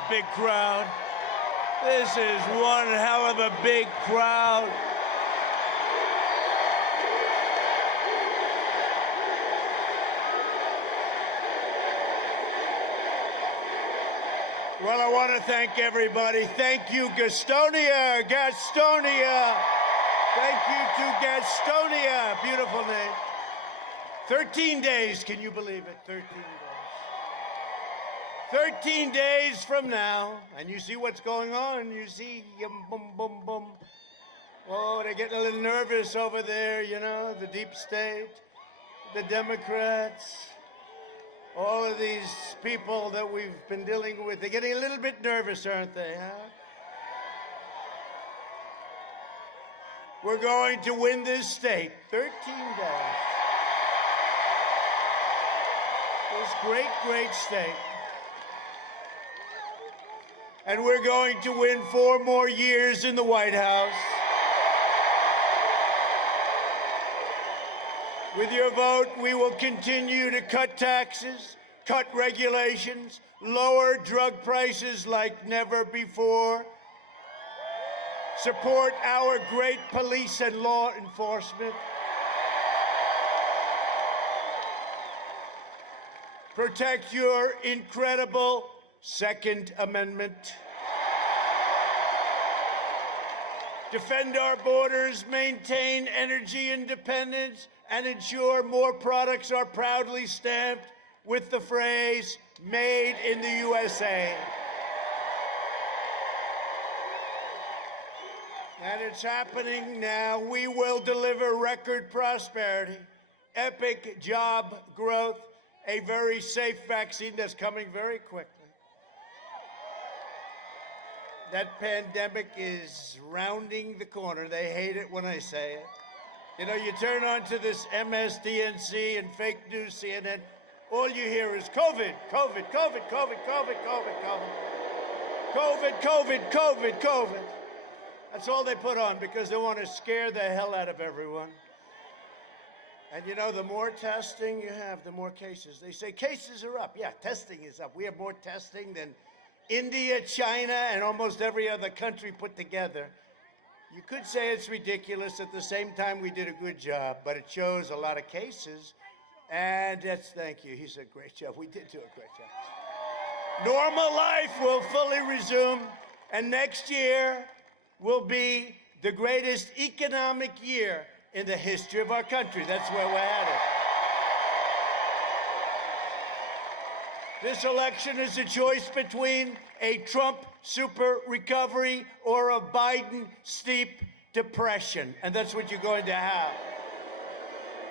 a big crowd. This is one hell of a big crowd. Well, I want to thank everybody. Thank you, Gastonia, Gastonia. Thank you to Gastonia. Beautiful name. 13 days, can you believe it? 13 days. 13 days from now, and you see what's going on. You see, boom, boom, boom. Oh, they're getting a little nervous over there, you know, the deep state, the Democrats, all of these people that we've been dealing with. They're getting a little bit nervous, aren't they, huh? We're going to win this state. 13 days. This great, great state. And we're going to win 4 more years in the White House. With your vote, we will continue to cut taxes, cut regulations, lower drug prices like never before, support our great police and law enforcement, protect your incredible Second Amendment, defend our borders, maintain energy independence, and ensure more products are proudly stamped with the phrase, "Made in the USA." And it's happening now. We will deliver record prosperity, epic job growth, a very safe vaccine that's coming very quickly. That pandemic is rounding the corner. They hate it when I say it. You know, you turn on to this MSDNC and fake news CNN, all you hear is COVID, COVID, COVID, COVID, COVID, COVID, COVID, COVID, COVID, COVID, COVID. That's all they put on because they want to scare the hell out of everyone. And you know, the more testing you have, the more cases. They say cases are up. Yeah, testing is up. We have more testing than India, China, and almost every other country put together. You could say it's ridiculous. At the same time, we did a good job, but it shows a lot of cases. And that's, thank you. He said, great job. We did do a great job. Normal life will fully resume, and next year will be the greatest economic year in the history of our country. That's where we're headed. This election is a choice between a Trump super recovery or a Biden steep depression, and that's what you're going to have.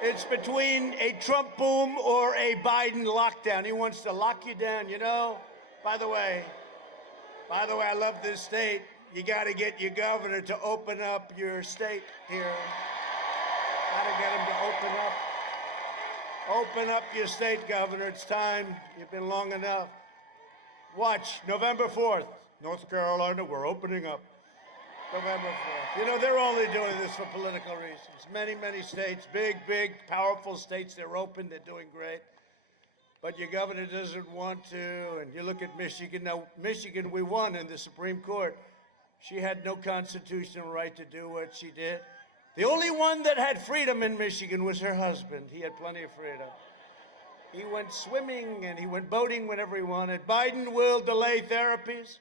It's between a Trump boom or a Biden lockdown. He wants to lock you down, you know. By the way, I love this state. You got to get your governor to open up your state here. Got to get him to open up. Open up your state, Governor. It's time. You've been long enough. Watch, November 4th, North Carolina, we're opening up. November 4th. You know, they're only doing this for political reasons. Many, many states, big, powerful states, they're open, they're doing great. But your governor doesn't want to. And you look at Michigan. Now, Michigan, we won in the Supreme Court. She had no constitutional right to do what she did. The only one that had freedom in Michigan was her husband. He had plenty of freedom. He went swimming and he went boating whenever he wanted. Biden will delay therapies,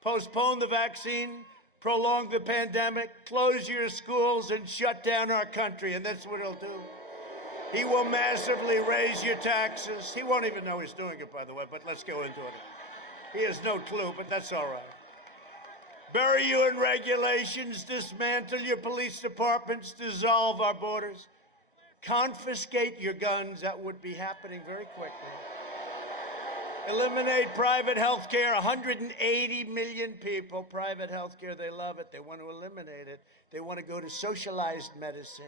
postpone the vaccine, prolong the pandemic, close your schools, and shut down our country. And that's what he'll do. He will massively raise your taxes. He won't even know he's doing it, by the way, but let's go into it. He has no clue, but that's all right. Bury you in regulations, dismantle your police departments, dissolve our borders, confiscate your guns. That would be happening very quickly. Eliminate private health care. 180 million people, private health care, they love it. They want to eliminate it. They want to go to socialized medicine.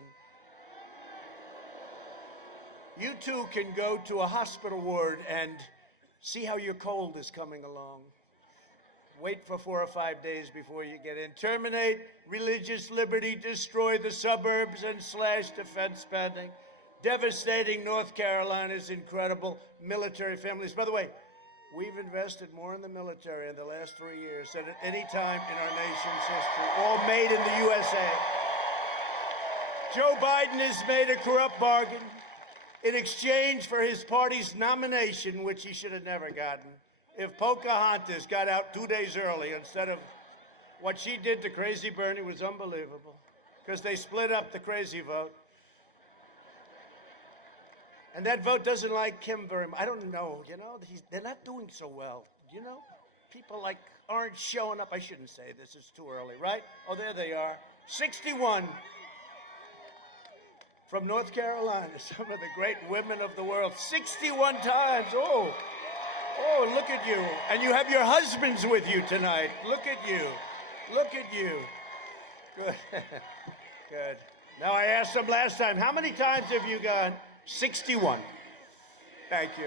You too can go to a hospital ward and see how your cold is coming along. Wait for 4 or 5 days before you get in. Terminate religious liberty, destroy the suburbs, and slash defense spending. Devastating North Carolina's incredible military families. By the way, We've invested more in the military in the last 3 years than at any time in our nation's history, all made in the USA. Joe Biden has made a corrupt bargain in exchange for his party's nomination, which he should have never gotten. If Pocahontas got out 2 days early instead of what she did to Crazy Bernie was unbelievable, because they split up the crazy vote. And that vote doesn't like him very much. I don't know, you know, they're not doing so well, you know? People like aren't showing up. I shouldn't say this, it's too early, right? Oh, there they are. 61 from North Carolina, some of the great women of the world. 61 times, oh, look at you. And you have your husbands with you tonight. Look at you, look at you. Good, good. Now, I asked them last time, how many times have you gone? 61. Thank you.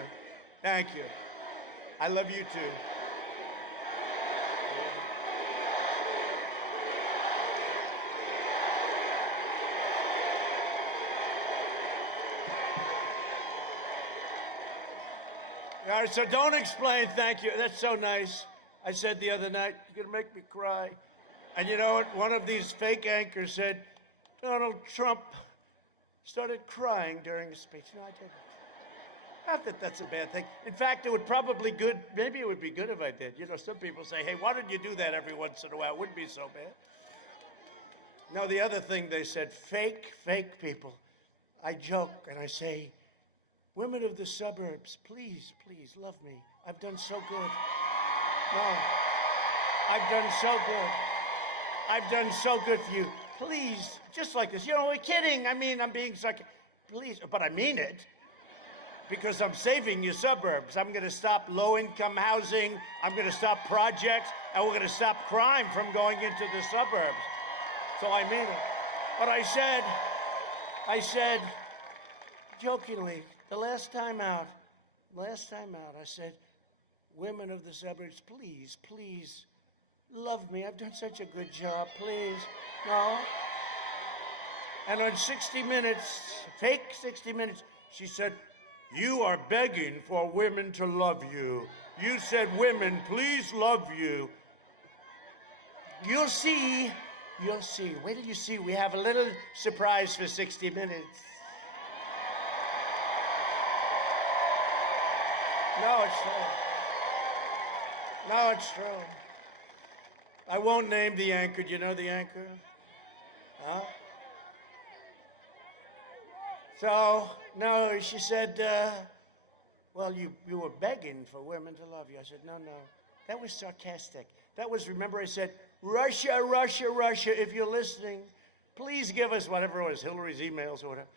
Thank you. I love you too. All right, so don't explain thank you. That's so nice. I said the other night, you're going to make me cry. And you know what? One of these fake anchors said, Donald Trump started crying during his speech. No, I didn't. Not that that's a bad thing. In fact, it would probably good. Maybe it would be good if I did. You know, some people say, hey, why don't you do that every once in a while? It wouldn't be so bad. No, the other thing they said, fake people. I joke and I say, women of the suburbs, please, please love me. I've done so good. No, I've done so good. I've done so good for you. Please, just like this. You know, we're kidding. I mean, I'm being sarcastic. Please, but I mean it. Because I'm saving your suburbs. I'm going to stop low-income housing. I'm going to stop projects. And we're going to stop crime from going into the suburbs. So I mean it. But I said, jokingly, the last time out, I said, women of the suburbs, please, please, love me. I've done such a good job. Please. No. And on 60 Minutes, fake 60 Minutes, she said, you are begging for women to love you. You said, women, please love you. You'll see. You'll see. Wait till you see. We have a little surprise for 60 Minutes. No, it's true. No, it's true. I won't name the anchor. Do you know the anchor? Huh? So, no, she said, well, you were begging for women to love you. I said, no. That was sarcastic. That was, remember I said, Russia, Russia, Russia, if you're listening, please give us whatever it was, Hillary's emails or whatever.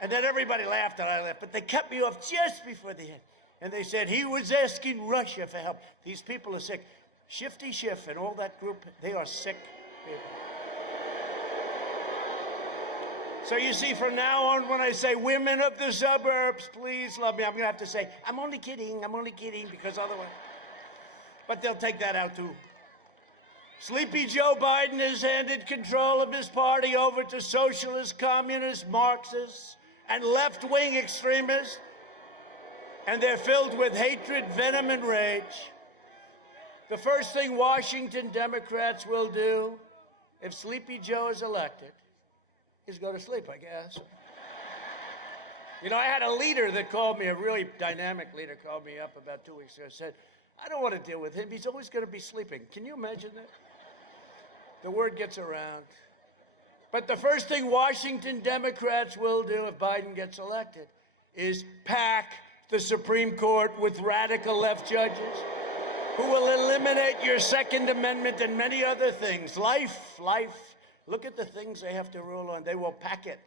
And then everybody laughed and I laughed, but they cut me off just before the end. And they said, he was asking Russia for help. These people are sick. Shifty Schiff and all that group, they are sick people. So you see, from now on, when I say women of the suburbs, please love me, I'm going to have to say, I'm only kidding, because otherwise. But they'll take that out too. Sleepy Joe Biden has handed control of his party over to socialists, communists, Marxists, and left-wing extremists. And they're filled with hatred, venom, and rage. The first thing Washington Democrats will do if Sleepy Joe is elected is go to sleep, I guess. You know, I had a leader that called me, a really dynamic leader called me up about 2 weeks ago and said, I don't want to deal with him. He's always going to be sleeping. Can you imagine that? The word gets around. But the first thing Washington Democrats will do if Biden gets elected is pack the Supreme Court with radical left judges who will eliminate your Second Amendment and many other things. Life. Look at the things they have to rule on. They will pack it.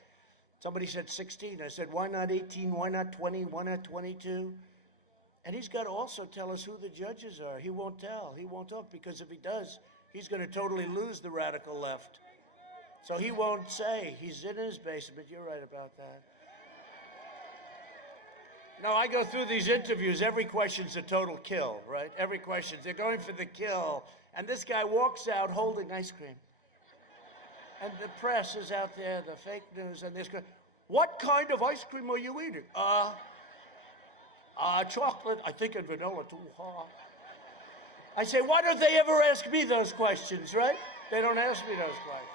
Somebody said 16. I said, why not 18? Why not 20? Why not 22? And he's got to also tell us who the judges are. He won't tell. He won't talk, because if he does, he's going to totally lose the radical left. So he won't say. He's in his basement. You're right about that. No, I go through these interviews. Every question's a total kill, right? Every question. They're going for the kill. And this guy walks out holding ice cream. And the press is out there, the fake news, and this guy, what kind of ice cream are you eating? Chocolate, I think, and vanilla too. I say, why don't they ever ask me those questions, right? They don't ask me those questions.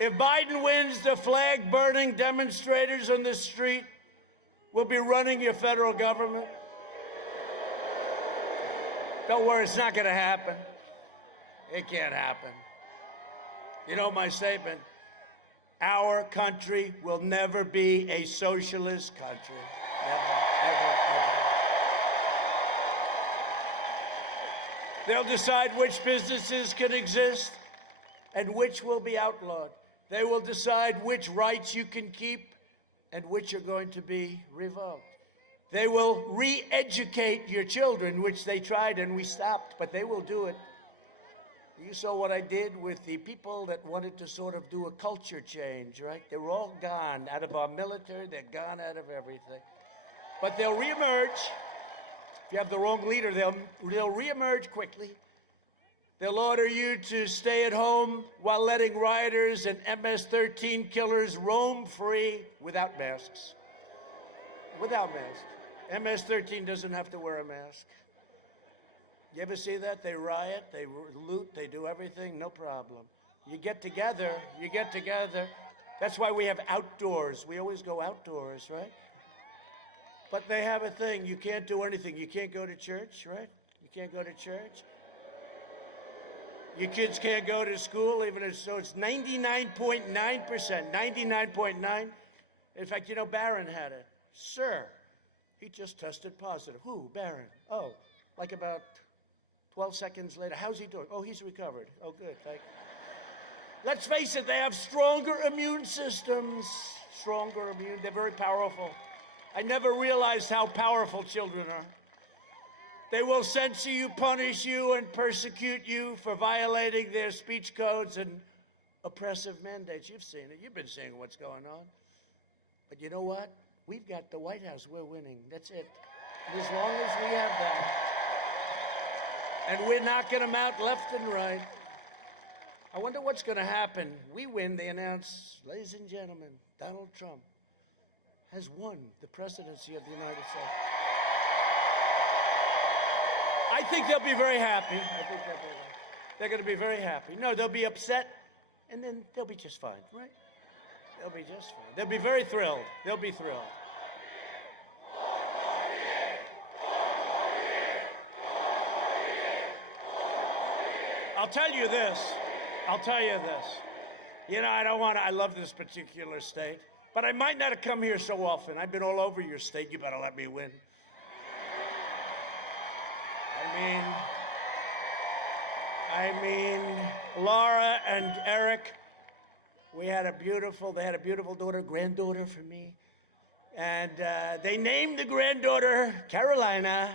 If Biden wins, the flag-burning demonstrators on the street will be running your federal government. Don't worry, it's not going to happen. It can't happen. You know my statement, our country will never be a socialist country. Never, ever, ever. They'll decide which businesses can exist and which will be outlawed. They will decide which rights you can keep and which are going to be revoked. They will re-educate your children, which they tried and we stopped, but they will do it. You saw what I did with the people that wanted to sort of do a culture change, right? They were all gone out of our military. They're gone out of everything. But they'll reemerge. If you have the wrong leader, they'll reemerge quickly. They'll order you to stay at home while letting rioters and MS-13 killers roam free without masks. Without masks. MS-13 doesn't have to wear a mask. You ever see that? They riot, they loot, they do everything, no problem. You get together. That's why we have outdoors. We always go outdoors, right? But they have a thing. You can't do anything. You can't go to church, right? You can't go to church. Your kids can't go to school, so it's 99.9%, 99.9. In fact, you know, Barron had it. Sir, he just tested positive. Who? Barron. Oh, like about 12 seconds later. How's he doing? Oh, he's recovered. Oh, good. Thank you. Let's face it, they have stronger immune systems. They're very powerful. I never realized how powerful children are. They will censor you, punish you, and persecute you for violating their speech codes and oppressive mandates. You've seen it. You've been seeing what's going on. But you know what? We've got the White House. We're winning. That's it. And as long as we have that, and we're knocking them out left and right, I wonder what's going to happen. We win, they announce, ladies and gentlemen, Donald Trump has won the presidency of the United States. I think they'll be very happy. They're going to be very happy. No, they'll be upset, and then they'll be just fine, right? They'll be just fine. They'll be very thrilled. They'll be thrilled. I'll tell you this. You know, I love this particular state, but I might not have come here so often. I've been all over your state. You better let me win. I mean, Laura and Eric, they had a beautiful granddaughter for me. And they named the granddaughter Carolina.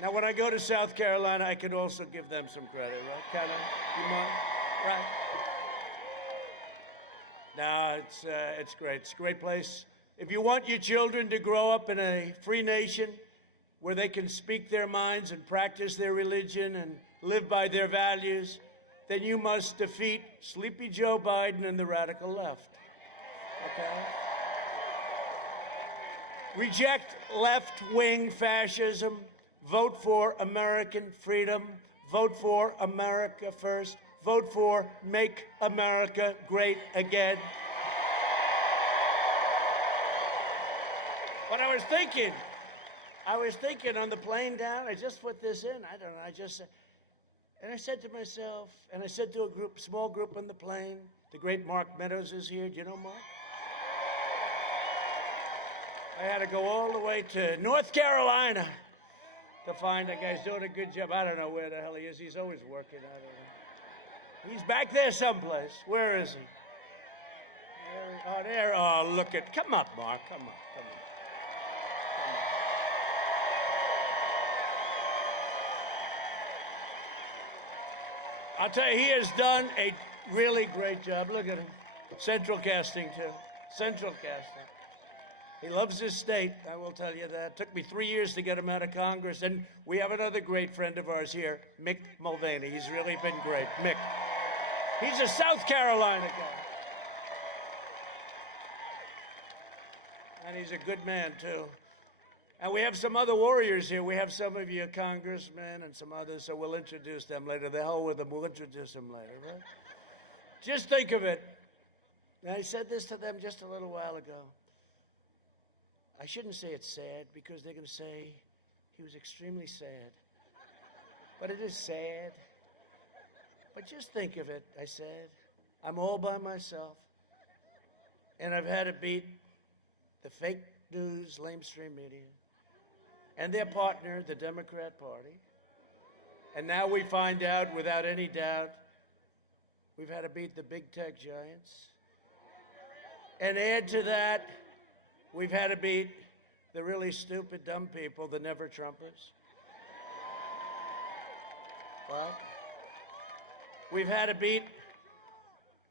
Now, when I go to South Carolina, I can also give them some credit, right? Can I? You mind? Right? No, it's great. It's a great place. If you want your children to grow up in a free nation where they can speak their minds and practice their religion and live by their values, then you must defeat Sleepy Joe Biden and the radical left. Okay? Reject left-wing fascism. Vote for American freedom. Vote for America first. Vote for Make America Great Again. But I was thinking on the plane down, I just put this in, I don't know, and I said to myself, and I said to a small group on the plane, the great Mark Meadows is here. Do you know Mark? I had to go all the way to North Carolina to find a guy's doing a good job. I don't know where the hell he is. He's always working. I don't know. He's back there someplace. Where is he? Oh, there. Oh, look at. Come up, Mark. Come on. I'll tell you, he has done a really great job. Look at him. Central casting, too. Central casting. He loves his state, I will tell you that. It took me 3 years to get him out of Congress. And we have another great friend of ours here, Mick Mulvaney. He's really been great. Mick. He's a South Carolina guy. And he's a good man, too. And we have some other warriors here. We have some of you congressmen and some others, so we'll introduce them later. The hell with them. We'll introduce them later, right? Just think of it. And I said this to them just a little while ago. I shouldn't say it's sad because they're going to say he was extremely sad. But it is sad. But just think of it, I said. I'm all by myself. And I've had to beat the fake news, lamestream media, and their partner, the Democrat Party. And now we find out, without any doubt, we've had to beat the big tech giants. And add to that, we've had to beat the really stupid, dumb people, the never-Trumpers. What? We've had to beat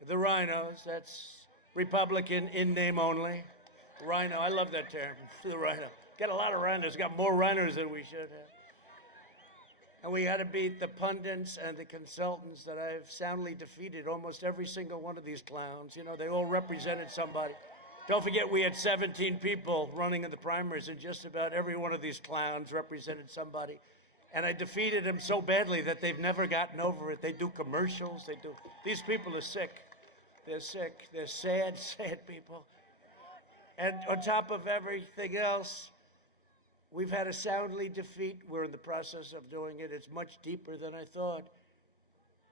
the rhinos. That's Republican in name only. Rhino, I love that term, the rhino. Got a lot of rhinos, got more rhinos than we should have. And we had to beat the pundits and the consultants that I've soundly defeated, almost every single one of these clowns. You know, they all represented somebody. Don't forget we had 17 people running in the primaries, and just about every one of these clowns represented somebody. And I defeated them so badly that they've never gotten over it. They do commercials, these people are sick. They're sick, they're sad, sad people. And on top of everything else, we've had to soundly defeat. We're in the process of doing it. It's much deeper than I thought.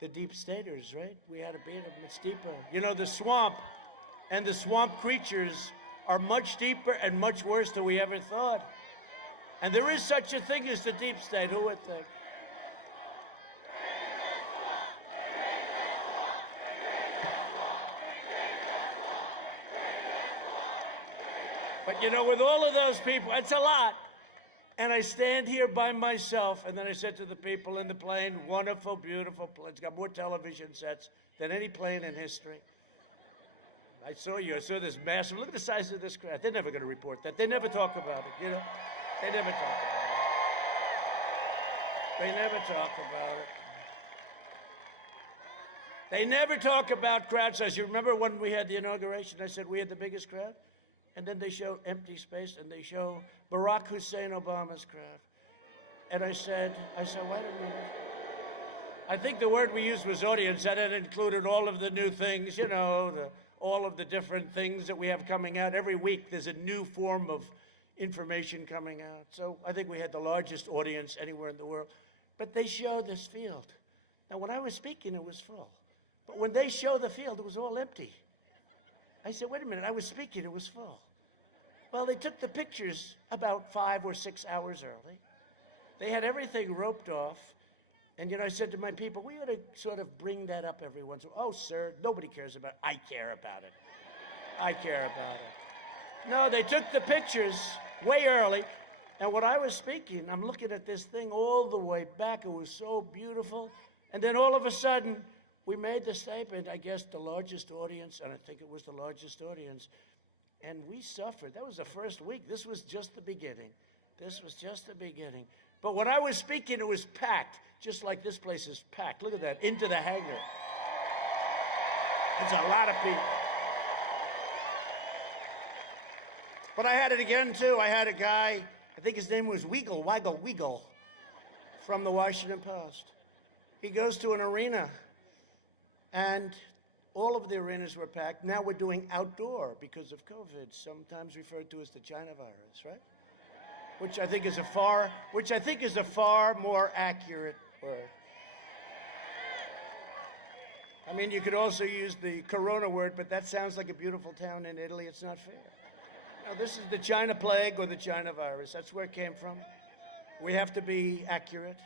The deep staters, right? We had to beat them. It's deeper. You know, the swamp and the swamp creatures are much deeper and much worse than we ever thought. And there is such a thing as the deep state. Who would think? But, you know, with all of those people, it's a lot. And I stand here by myself, and then I said to the people in the plane, wonderful, beautiful plane. It's got more television sets than any plane in history. I saw this massive, look at the size of this crowd. They're never going to report that. They never talk about it, you know. They never talk about it. They never talk about it. They never talk about crowd size. You remember when we had the inauguration, I said we had the biggest crowd? And then they show empty space, and they show Barack Hussein Obama's crowd. And I said, wait a minute. I think the word we used was audience. That had included all of the new things, you know, all of the different things that we have coming out. Every week there's a new form of information coming out. So I think we had the largest audience anywhere in the world. But they show this field. Now, when I was speaking, it was full. But when they show the field, it was all empty. I said, wait a minute, I was speaking, it was full. Well, they took the pictures about 5 or 6 hours early. They had everything roped off. And, you know, I said to my people, we ought to sort of bring that up every once in a while. Oh, sir, nobody cares about it. I care about it. I care about it. No, they took the pictures way early. And when I was speaking, I'm looking at this thing all the way back. It was so beautiful. And then all of a sudden, we made the statement, I guess the largest audience, and I think it was the largest audience. And we suffered. That was the first week. This was just the beginning. This was just the beginning. But when I was speaking, it was packed, just like this place is packed. Look at that, into the hangar. It's a lot of people. But I had it again, too. I had a guy, I think his name was Weigel, from the Washington Post. He goes to an arena, and all of the arenas were packed. Now we're doing outdoor because of COVID, sometimes referred to as the China virus, right? Which I think is a far more accurate word. I mean, you could also use the Corona word, but that sounds like a beautiful town in Italy. It's not fair. No, this is the China plague or the China virus. That's where it came from. We have to be accurate.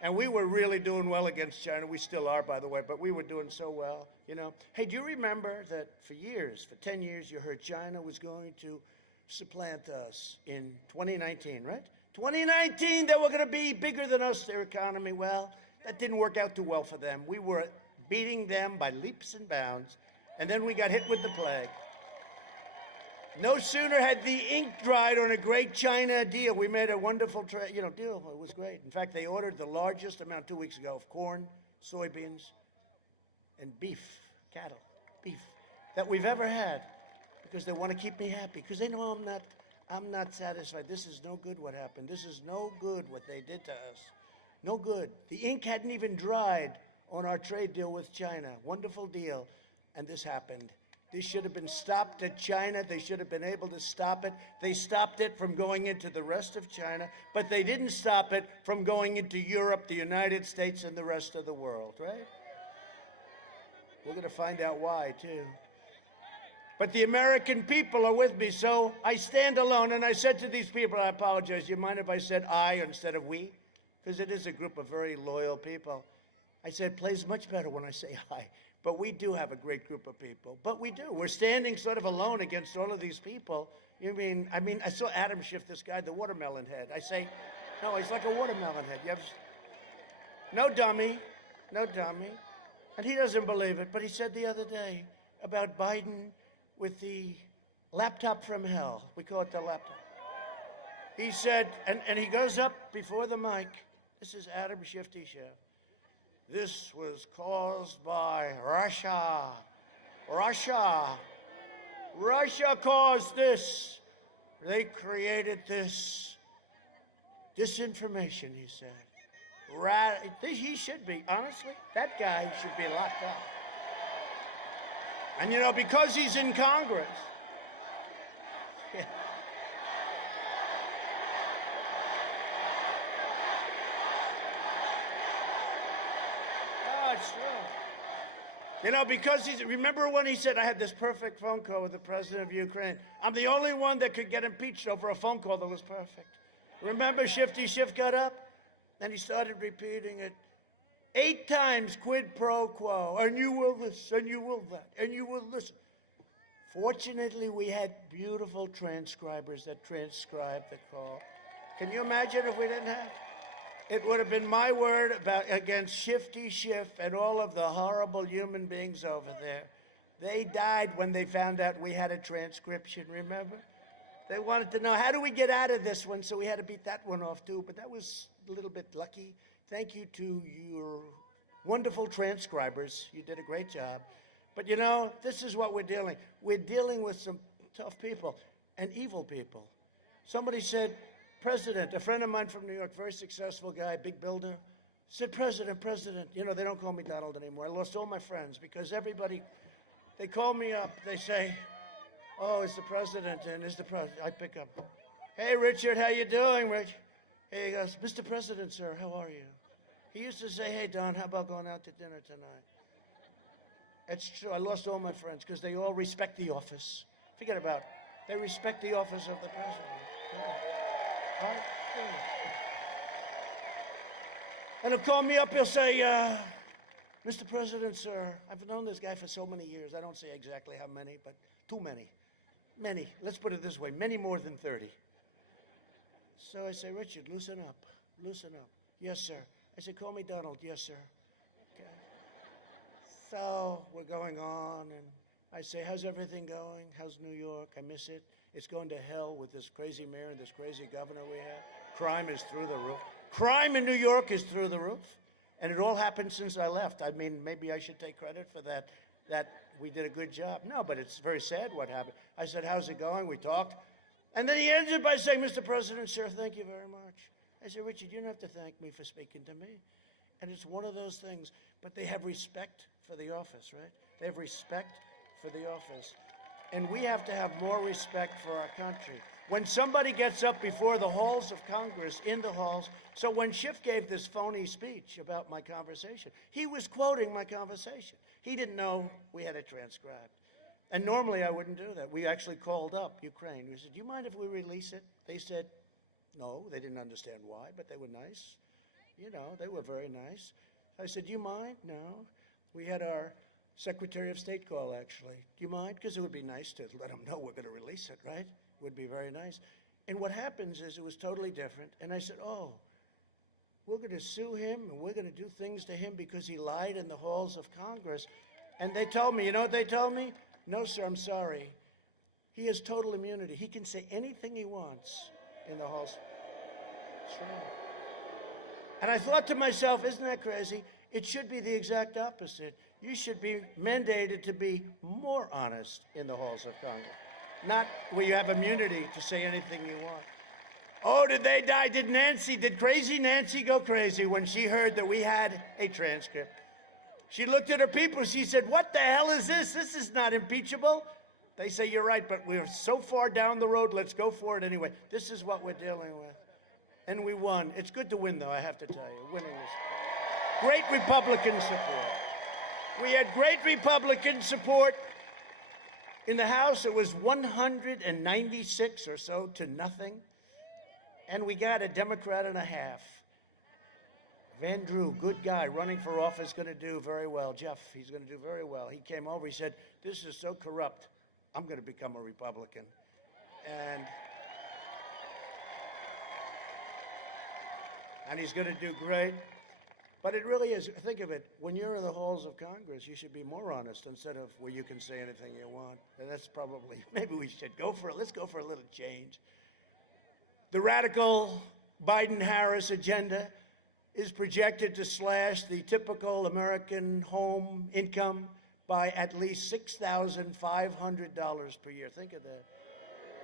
And we were really doing well against China. We still are, by the way, but we were doing so well, you know. Hey, do you remember that for 10 years, you heard China was going to supplant us in 2019, right? 2019, they were going to be bigger than us, their economy. Well, that didn't work out too well for them. We were beating them by leaps and bounds, and then we got hit with the plague. No sooner had the ink dried on a great China deal. We made a wonderful deal. It was great. In fact, they ordered the largest amount 2 weeks ago of corn, soybeans, and beef, cattle, beef, that we've ever had. because they want to keep me happy, because they know I'm not satisfied. This is no good what happened. This is no good what they did to us. No good. The ink hadn't even dried on our trade deal with China. Wonderful deal. And this happened. This should have been stopped at China. They should have been able to stop it. They stopped it from going into the rest of China, but they didn't stop it from going into Europe, the United States, and the rest of the world, right? We're going to find out why, too. But the American people are with me, so I stand alone. And I said to these people, I apologize, do you mind if I said I instead of we? Because it is a group of very loyal people. I said, it plays much better when I say I. But we do have a great group of people. But we do. We're standing sort of alone against all of these people. I saw Adam Schiff, this guy, the watermelon head. I say, no, he's like a watermelon head. No dummy. No dummy. And he doesn't believe it. But he said the other day about Biden with the laptop from hell. We call it the laptop. He said, and he goes up before the mic. This is Adam Shifty Schiff. This was caused by Russia. Russia caused this. They created this disinformation, he said. He should be, honestly, that guy should be locked up. And because he's in Congress. Yeah. Oh, it's true. Because remember when he said, I had this perfect phone call with the president of Ukraine. I'm the only one that could get impeached over a phone call that was perfect. Remember Shifty Schiff got up and he started repeating it 8 times, quid pro quo, and you will this, and you will that, and you will listen. Fortunately, we had beautiful transcribers that transcribed the call. Can you imagine if we didn't have? It would have been my word against Shifty Schiff and all of the horrible human beings over there. They died when they found out we had a transcription, remember? They wanted to know, how do we get out of this one? So we had to beat that one off, too. But that was a little bit lucky. Thank you to your wonderful transcribers. You did a great job. But, this is what we're dealing. We're dealing with some tough people and evil people. Somebody said, President, a friend of mine from New York, very successful guy, big builder, said, President. They don't call me Donald anymore. I lost all my friends because everybody, they call me up. They say, oh, it's the president, and is the president. I pick up. Hey, Richard, how you doing, Rich? Hey, he goes, Mr. President, sir, how are you? He used to say, hey, Don, how about going out to dinner tonight? It's true. I lost all my friends because they all respect the office. Forget about it. They respect the office of the president. Yeah. Right? Yeah. And he'll call me up. He'll say, Mr. President, sir, I've known this guy for so many years. I don't say exactly how many, but too many. Many. Let's put it this way. Many more than 30. So I say, Richard, loosen up. Loosen up. Yes, sir. I said, call me Donald. Yes, sir. Okay. So we're going on, and I say, how's everything going? How's New York? I miss it. It's going to hell with this crazy mayor and this crazy governor we have. Crime is through the roof. Crime in New York is through the roof. And it all happened since I left. I mean, maybe I should take credit for that we did a good job. No, but it's very sad what happened. I said, how's it going? We talked. And then he ended by saying, Mr. President, sir, thank you very much. I said, Richard, you don't have to thank me for speaking to me. And it's one of those things. But they have respect for the office, right? They have respect for the office. And we have to have more respect for our country. When somebody gets up before the halls of Congress, in the halls, so when Schiff gave this phony speech about my conversation, he was quoting my conversation. He didn't know we had it transcribed. And normally I wouldn't do that. We actually called up Ukraine. We said, do you mind if we release it? They said, no. They didn't understand why, but they were nice. They were very nice. I said, do you mind? No. We had our Secretary of State call, actually. Do you mind? Because it would be nice to let them know we're going to release it, right? It would be very nice. And what happens is it was totally different. And I said, oh, we're going to sue him and we're going to do things to him because he lied in the halls of Congress. And they told me, you know what they told me? No, sir, I'm sorry. He has total immunity. He can say anything he wants in the halls. That's right. And I thought to myself, isn't that crazy? It should be the exact opposite. You should be mandated to be more honest in the halls of Congress. not where you have immunity to say anything you want. Oh, did they die? Did crazy Nancy go crazy when she heard that we had a transcript? She looked at her people. She said, what the hell is this? This is not impeachable. They say, you're right, but we're so far down the road. Let's go for it anyway. This is what we're dealing with. And we won. It's good to win, though, I have to tell you. Winning is great Republican support. We had great Republican support. In the House, it was 196 or so to nothing. And we got a Democrat and a half. Van Drew, good guy, running for office, going to do very well. Jeff, he's going to do very well. He came over, he said, this is so corrupt, I'm going to become a Republican. And he's going to do great. But it really is, think of it, when you're in the halls of Congress, you should be more honest instead of where you can say anything you want. And that's probably, maybe we should go for it. Let's go for a little change. The radical Biden-Harris agenda is projected to slash the typical American home income by at least $6,500 per year. Think of that.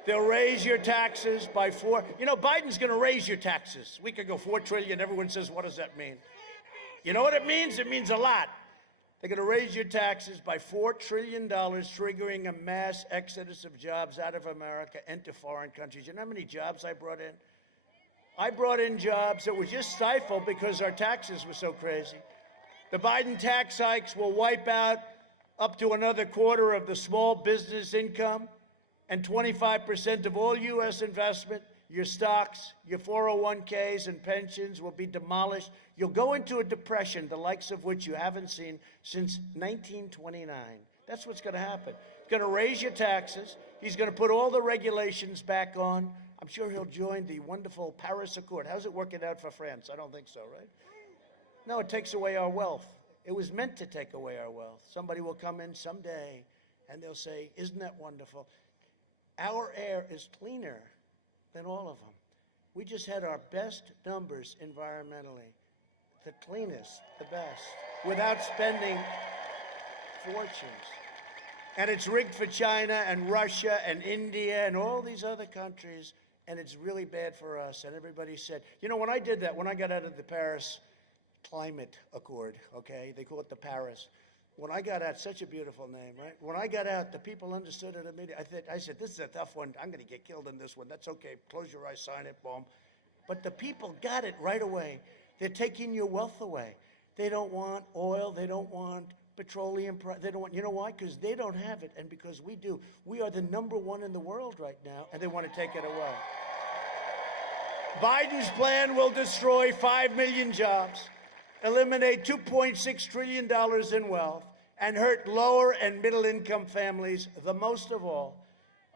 They'll raise your taxes by Biden's going to raise your taxes. We could go $4 trillion. Everyone says, what does that mean? You know what it means? It means a lot. They're going to raise your taxes by $4 trillion, triggering a mass exodus of jobs out of America into foreign countries. You know how many jobs I brought in? I brought in jobs that were just stifled because our taxes were so crazy. The Biden tax hikes will wipe out up to another quarter of the small business income and 25% of all U.S. investment. Your stocks, your 401ks and pensions will be demolished. You'll go into a depression, the likes of which you haven't seen since 1929. That's what's going to happen. He's going to raise your taxes. He's going to put all the regulations back on. I'm sure he'll join the wonderful Paris Accord. How's it working out for France? I don't think so, right? No, it takes away our wealth. It was meant to take away our wealth. Somebody will come in someday and they'll say, isn't that wonderful? Our air is cleaner than all of them. We just had our best numbers environmentally, the cleanest, the best, without spending fortunes. And it's rigged for China and Russia and India and all these other countries, and it's really bad for us. And everybody said, you know, when I did that, when I got out of the Paris Climate Accord, okay, they call it the Paris. When I got out, such a beautiful name, right? When I got out, the people understood it immediately. I said, this is a tough one. I'm going to get killed in this one. That's okay. Close your eyes, sign it, boom. But the people got it right away. They're taking your wealth away. They don't want oil. They don't want petroleum. They don't want, you know why? Because they don't have it, and because we do. We are the #1 in the world right now, and they want to take it away. Biden's plan will destroy 5 million jobs, eliminate $2.6 trillion in wealth, and hurt lower and middle-income families the most of all.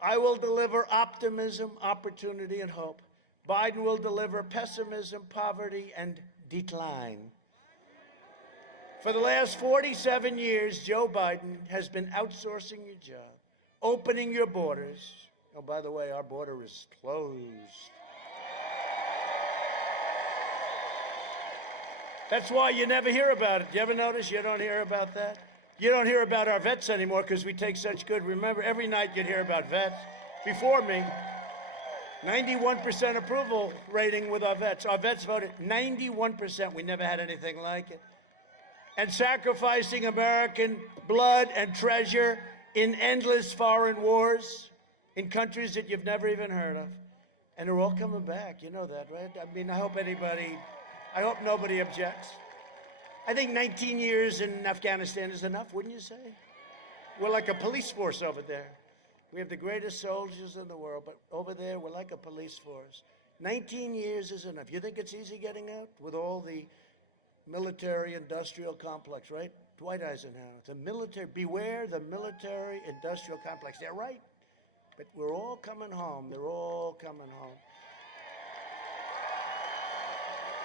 I will deliver optimism, opportunity, and hope. Biden will deliver pessimism, poverty, and decline. For the last 47 years, Joe Biden has been outsourcing your job, opening your borders. Oh, by the way, our border is closed. That's why you never hear about it. You ever notice you don't hear about that? You don't hear about our vets anymore because we take such good. Remember, every night you'd hear about vets. Before me, 91% approval rating with our vets. Our vets voted 91%. We never had anything like it. And sacrificing American blood and treasure in endless foreign wars in countries that you've never even heard of. And they're all coming back. You know that, right? I mean, I hope nobody objects. I think 19 years in Afghanistan is enough, wouldn't you say? We're like a police force over there. We have the greatest soldiers in the world, but over there, we're like a police force. 19 years is enough. You think it's easy getting out with all the military-industrial complex, right? Dwight Eisenhower, the military, beware the military-industrial complex. They're right, but we're all coming home. They're all coming home.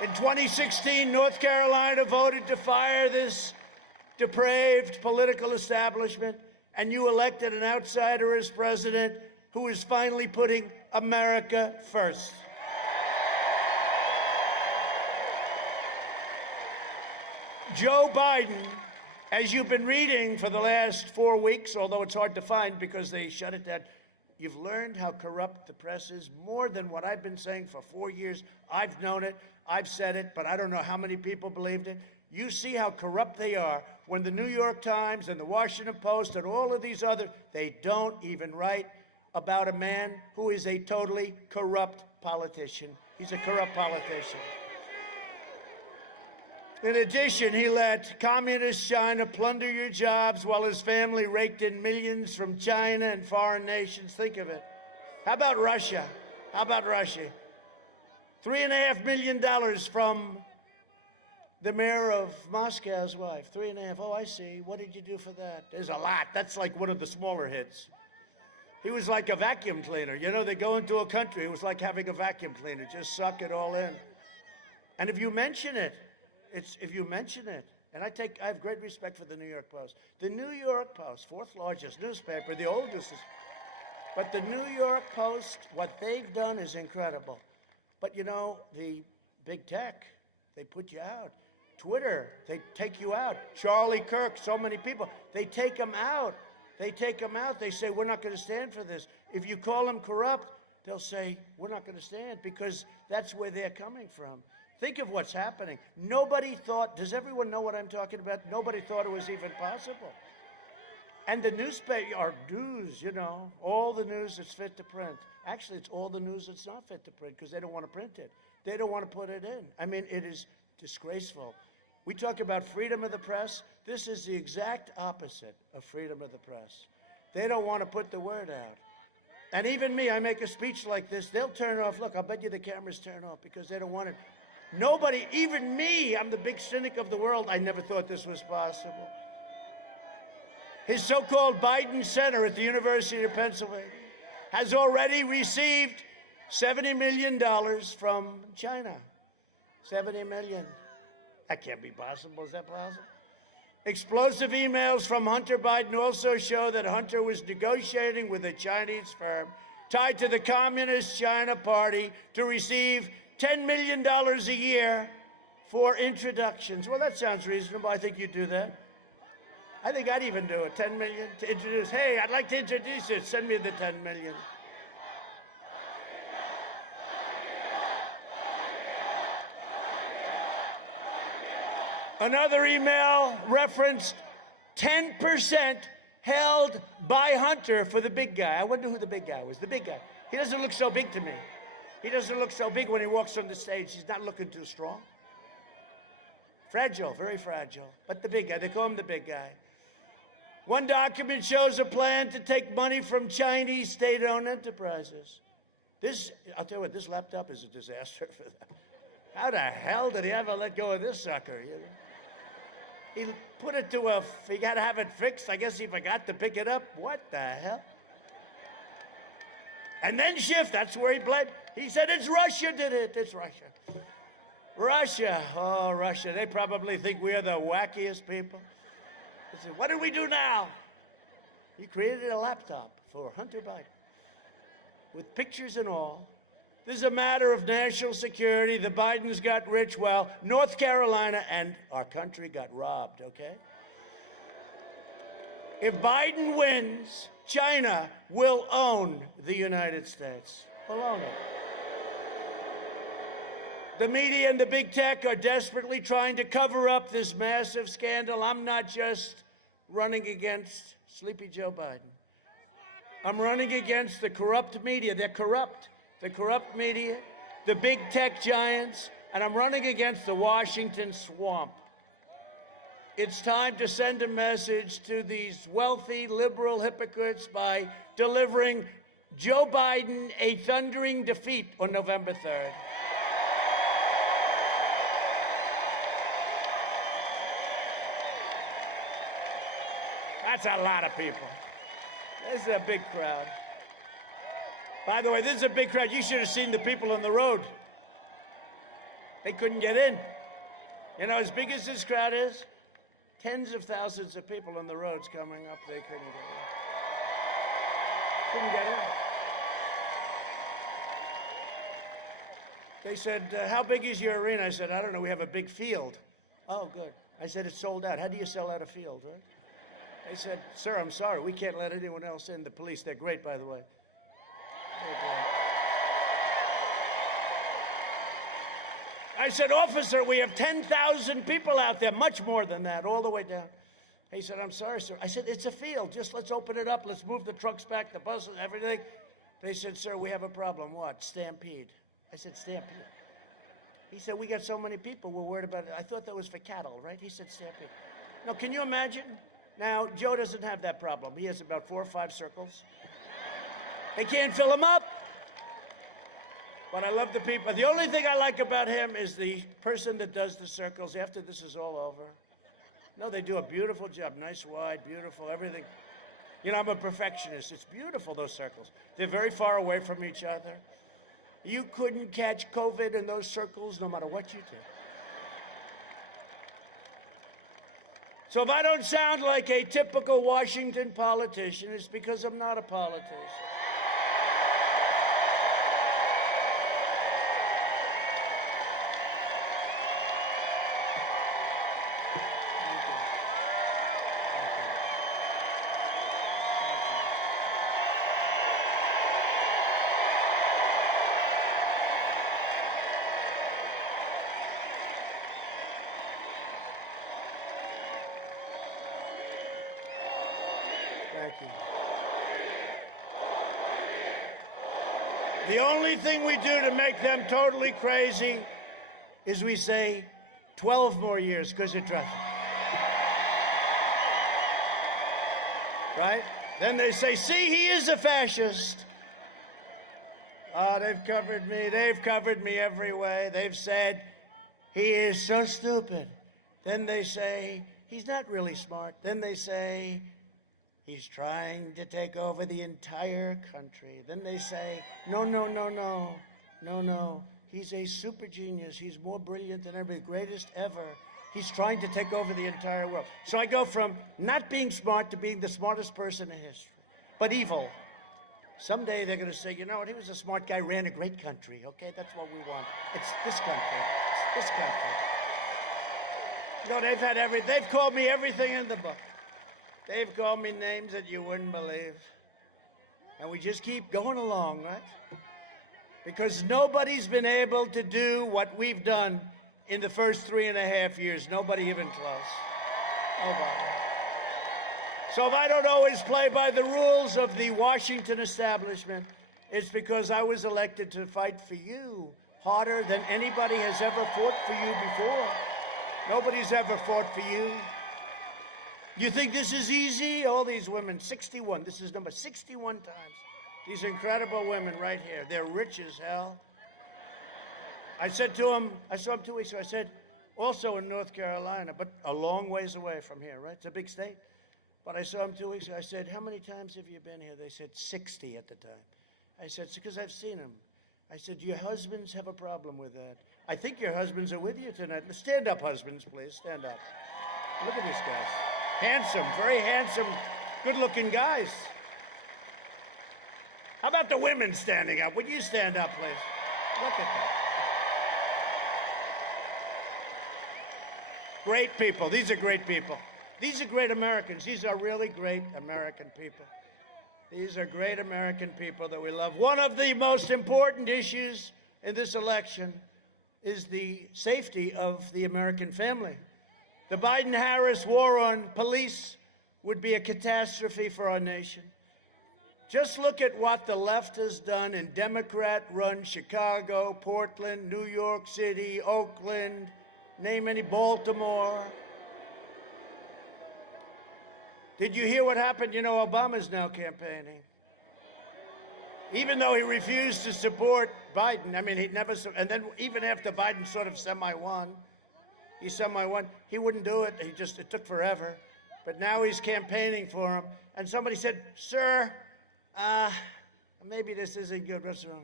In 2016, North Carolina voted to fire this depraved political establishment, and you elected an outsider as president who is finally putting America first. Joe Biden, as you've been reading for the last 4 weeks, although it's hard to find because they shut it down, You've learned how corrupt the press is, more than what I've been saying for 4 years. I've known it, I've said it, but I don't know how many people believed it. You see how corrupt they are when the New York Times and the Washington Post and all of these other, they don't even write about a man who is a totally corrupt politician. He's a corrupt politician. In addition, he let communist China plunder your jobs while his family raked in millions from China and foreign nations. Think of it. How about Russia? How about Russia? $3.5 million from the mayor of Moscow's wife. 3.5. Oh, I see. What did you do for that? There's a lot. That's like one of the smaller hits. He was like a vacuum cleaner. You know, they go into a country. It was like having a vacuum cleaner. Just suck it all in. And if you mention it, and I have great respect for the New York Post. The New York Post, fourth largest newspaper, the oldest. But the New York Post, what they've done is incredible. But you know, the big tech, they put you out. Twitter, they take you out. Charlie Kirk, so many people, they take them out. They take them out. They say, we're not going to stand for this. If you call them corrupt, they'll say, we're not going to stand, because that's where they're coming from. Think of what's happening. Nobody thought, does everyone know what I'm talking about? Nobody thought it was even possible. And the newspaper, our news, you know, all the news that's fit to print. Actually, it's all the news that's not fit to print, because they don't want to print it. They don't want to put it in. I mean, it is disgraceful. We talk about freedom of the press. This is the exact opposite of freedom of the press. They don't want to put the word out. And even me, I make a speech like this, they'll turn off. Look, I'll bet you the cameras turn off because they don't want it. Nobody, even me, I'm the big cynic of the world. I never thought this was possible. His so-called Biden Center at the University of Pennsylvania has already received $70 million from China. $70 million. That can't be possible. Is that possible? Explosive emails from Hunter Biden also show that Hunter was negotiating with a Chinese firm tied to the Communist China Party to receive $10 million a year for introductions. Well, that sounds reasonable. I think you'd do that. I think I'd even do it. $10 million to introduce. Hey, I'd like to introduce you. Send me the $10 million. Another email referenced 10% held by Hunter for the big guy. I wonder who the big guy was. The big guy. He doesn't look so big to me. He doesn't look so big when he walks on the stage. He's not looking too strong. Fragile, very fragile. But the big guy, they call him the big guy. One document shows a plan to take money from Chinese state-owned enterprises. I'll tell you what, this laptop is a disaster for them. How the hell did he ever let go of this sucker? You know? He put it to he got to have it fixed. I guess he forgot to pick it up. What the hell? And then shift, that's where he bled. He said, it's Russia did it. It's Russia. Russia. Oh, Russia. They probably think we are the wackiest people. He said, what do we do now? He created a laptop for Hunter Biden with pictures and all. This is a matter of national security. The Bidens got rich while North Carolina and our country got robbed, okay? If Biden wins, China will own the United States. Will own it. The media and the big tech are desperately trying to cover up this massive scandal. I'm not just running against Sleepy Joe Biden. I'm running against the corrupt media. They're corrupt. The corrupt media, the big tech giants, and I'm running against the Washington swamp. It's time to send a message to these wealthy liberal hypocrites by delivering Joe Biden a thundering defeat on November 3rd. That's a lot of people. This is a big crowd. By the way, this is a big crowd. You should have seen the people on the road. They couldn't get in. You know, as big as this crowd is, tens of thousands of people on the roads coming up, they couldn't get in. Couldn't get in. They said, how big is your arena? I said, I don't know, we have a big field. Oh, good. I said, it's sold out. How do you sell out a field, right? They said, sir, I'm sorry, we can't let anyone else in. The police, they're great, by the way. I said, officer, we have 10,000 people out there, much more than that, all the way down. He said, I'm sorry, sir. I said, it's a field. Just let's open it up. Let's move the trucks back, the buses, everything. They said, sir, we have a problem. What? Stampede. I said, stampede. He said, we got so many people, we're worried about it. I thought that was for cattle, right? He said, stampede. Now, can you imagine? Now, Joe doesn't have that problem. He has about 4 or 5 circles. They can't fill them up. But I love the people. The only thing I like about him is the person that does the circles after this is all over. No, they do a beautiful job. Nice, wide, beautiful, everything. You know, I'm a perfectionist. It's beautiful, those circles. They're very far away from each other. You couldn't catch COVID in those circles no matter what you did. So if I don't sound like a typical Washington politician, it's because I'm not a politician. Thank you. The only thing we do to make them totally crazy is we say 12 more years because of traffic. Right? Then they say, see, he is a fascist. Oh, they've covered me. They've covered me every way. They've said, he is so stupid. Then they say, he's not really smart. Then they say, he's trying to take over the entire country. Then they say, no, no, no, no, no, no. He's a super genius. He's more brilliant than ever, the greatest ever. He's trying to take over the entire world. So I go from not being smart to being the smartest person in history, but evil. Someday they're going to say, you know what, he was a smart guy, ran a great country. Okay, that's what we want. It's this country. It's this country. You know, they've called me everything in the book. They've called me names that you wouldn't believe. And we just keep going along, right? Because nobody's been able to do what we've done in the first 3.5 years. Nobody even close. Nobody. So if I don't always play by the rules of the Washington establishment, it's because I was elected to fight for you harder than anybody has ever fought for you before. Nobody's ever fought for you. You think this is easy? All these women, 61. This is number 61 times. These incredible women right here. They're rich as hell. I said to them, I saw them 2 weeks ago, I said, also in North Carolina, but a long ways away from here, right? It's a big state. But I saw them 2 weeks ago. I said, how many times have you been here? They said 60 at the time. I said, it's because I've seen them. I said, your husbands have a problem with that. I think your husbands are with you tonight. Stand up, husbands, please. Stand up. Look at these guys. Handsome, very handsome, good-looking guys. How about the women standing up? Would you stand up, please? Look at that. Great people. These are great people. These are great Americans. These are really great American people. These are great American people that we love. One of the most important issues in this election is the safety of the American family. The Biden-Harris war on police would be a catastrophe for our nation. Just look at what the left has done in Democrat-run Chicago, Portland, New York City, Oakland, name any, Baltimore. Did you hear what happened? You know, Obama's now campaigning. Even though he refused to support Biden, I mean, he'd never, and then even after Biden sort of semi-won, he wouldn't do it. It took forever. But now he's campaigning for him. And somebody said, sir, maybe this isn't good. What's wrong?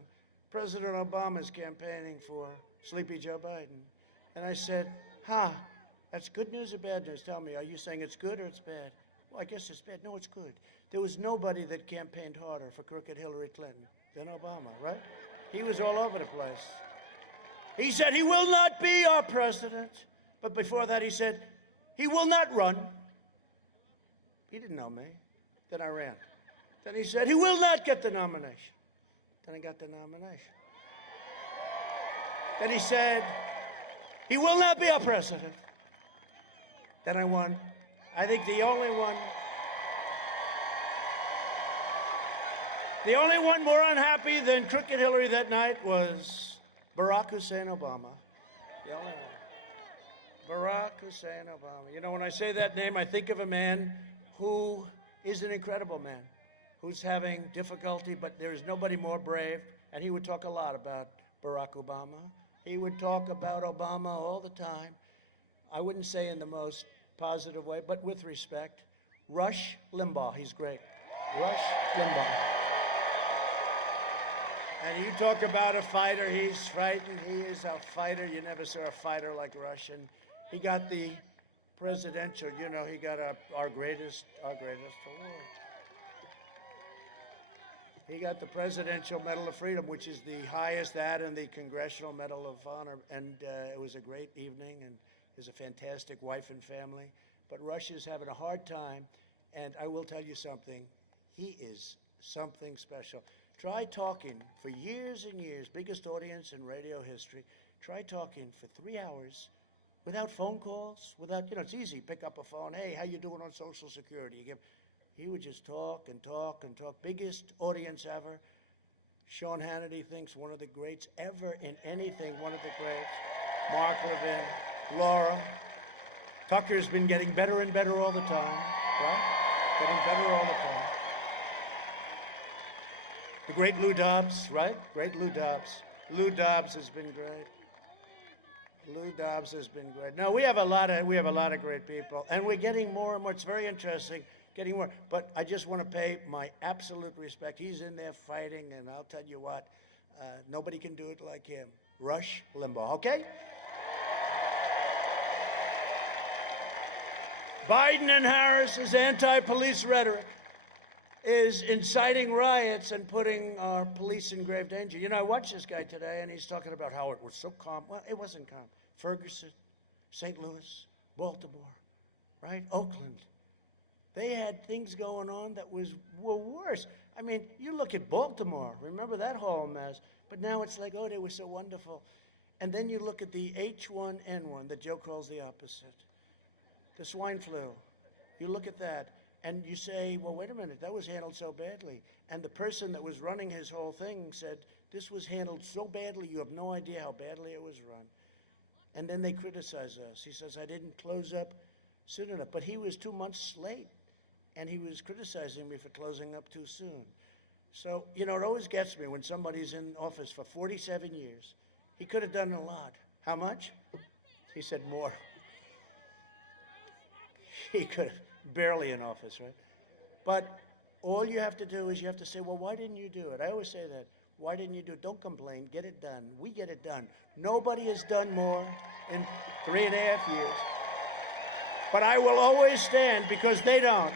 President Obama's campaigning for Sleepy Joe Biden. And I said, that's good news or bad news? Tell me, are you saying it's good or it's bad? Well, I guess it's bad. No, it's good. There was nobody that campaigned harder for crooked Hillary Clinton than Obama, right? He was all over the place. He said he will not be our president. But before that, he said, he will not run. He didn't know me. Then I ran. Then he said, he will not get the nomination. Then I got the nomination. Then he said, he will not be our president. Then I won. I think the only one more unhappy than Crooked Hillary that night was Barack Hussein Obama. The only one. Barack Hussein Obama. You know, when I say that name, I think of a man who is an incredible man, who's having difficulty, but there is nobody more brave. And he would talk a lot about Barack Obama. He would talk about Obama all the time. I wouldn't say in the most positive way, but with respect. Rush Limbaugh, he's great. Rush Limbaugh. And you talk about a fighter, he's frightened. He is a fighter. You never saw a fighter like Rush. And he got the presidential, you know, he got our greatest award. He got the Presidential Medal of Freedom, which is the highest, that and the Congressional Medal of Honor. And it was a great evening, and has a fantastic wife and family. But Rush is having a hard time, and I will tell you something. He is something special. Try talking for years and years, biggest audience in radio history. Try talking for 3 hours without phone calls, without, you know, it's easy. Pick up a phone. Hey, how you doing on Social Security? He would just talk and talk and talk. Biggest audience ever. Sean Hannity thinks one of the greats ever in anything, one of the greats. Mark Levin, Laura. Tucker's been getting better and better all the time, right? Getting better all the time. The great Lou Dobbs, right? Great Lou Dobbs. Lou Dobbs has been great. Lou Dobbs has been great. No, we have a lot of great people, and we're getting more and more. It's very interesting, getting more. But I just want to pay my absolute respect. He's in there fighting, and I'll tell you what, nobody can do it like him. Rush Limbaugh, okay? Biden and Harris's anti-police rhetoric is inciting riots and putting our police in grave danger. You know, I watched this guy today, and he's talking about how it was so calm. Well, it wasn't calm. Ferguson, St. Louis, Baltimore, right? Oakland. They had things going on that were worse. I mean, you look at Baltimore. Remember that whole mess? But now it's like, oh, they were so wonderful. And then you look at the H1N1 that Joe calls the opposite. The swine flu. You look at that. And you say, well, wait a minute, that was handled so badly. And the person that was running his whole thing said, this was handled so badly, you have no idea how badly it was run. And then they criticize us. He says, I didn't close up soon enough. But he was 2 months late, and he was criticizing me for closing up too soon. So, you know, it always gets me when somebody's in office for 47 years. He could have done a lot. How much? He said more. He could have. Barely in office, right? But all you have to do is you have to say, well, why didn't you do it? I always say that. Why didn't you do it? Don't complain. Get it done. We get it done. Nobody has done more in 3.5 years. But I will always stand because they don't.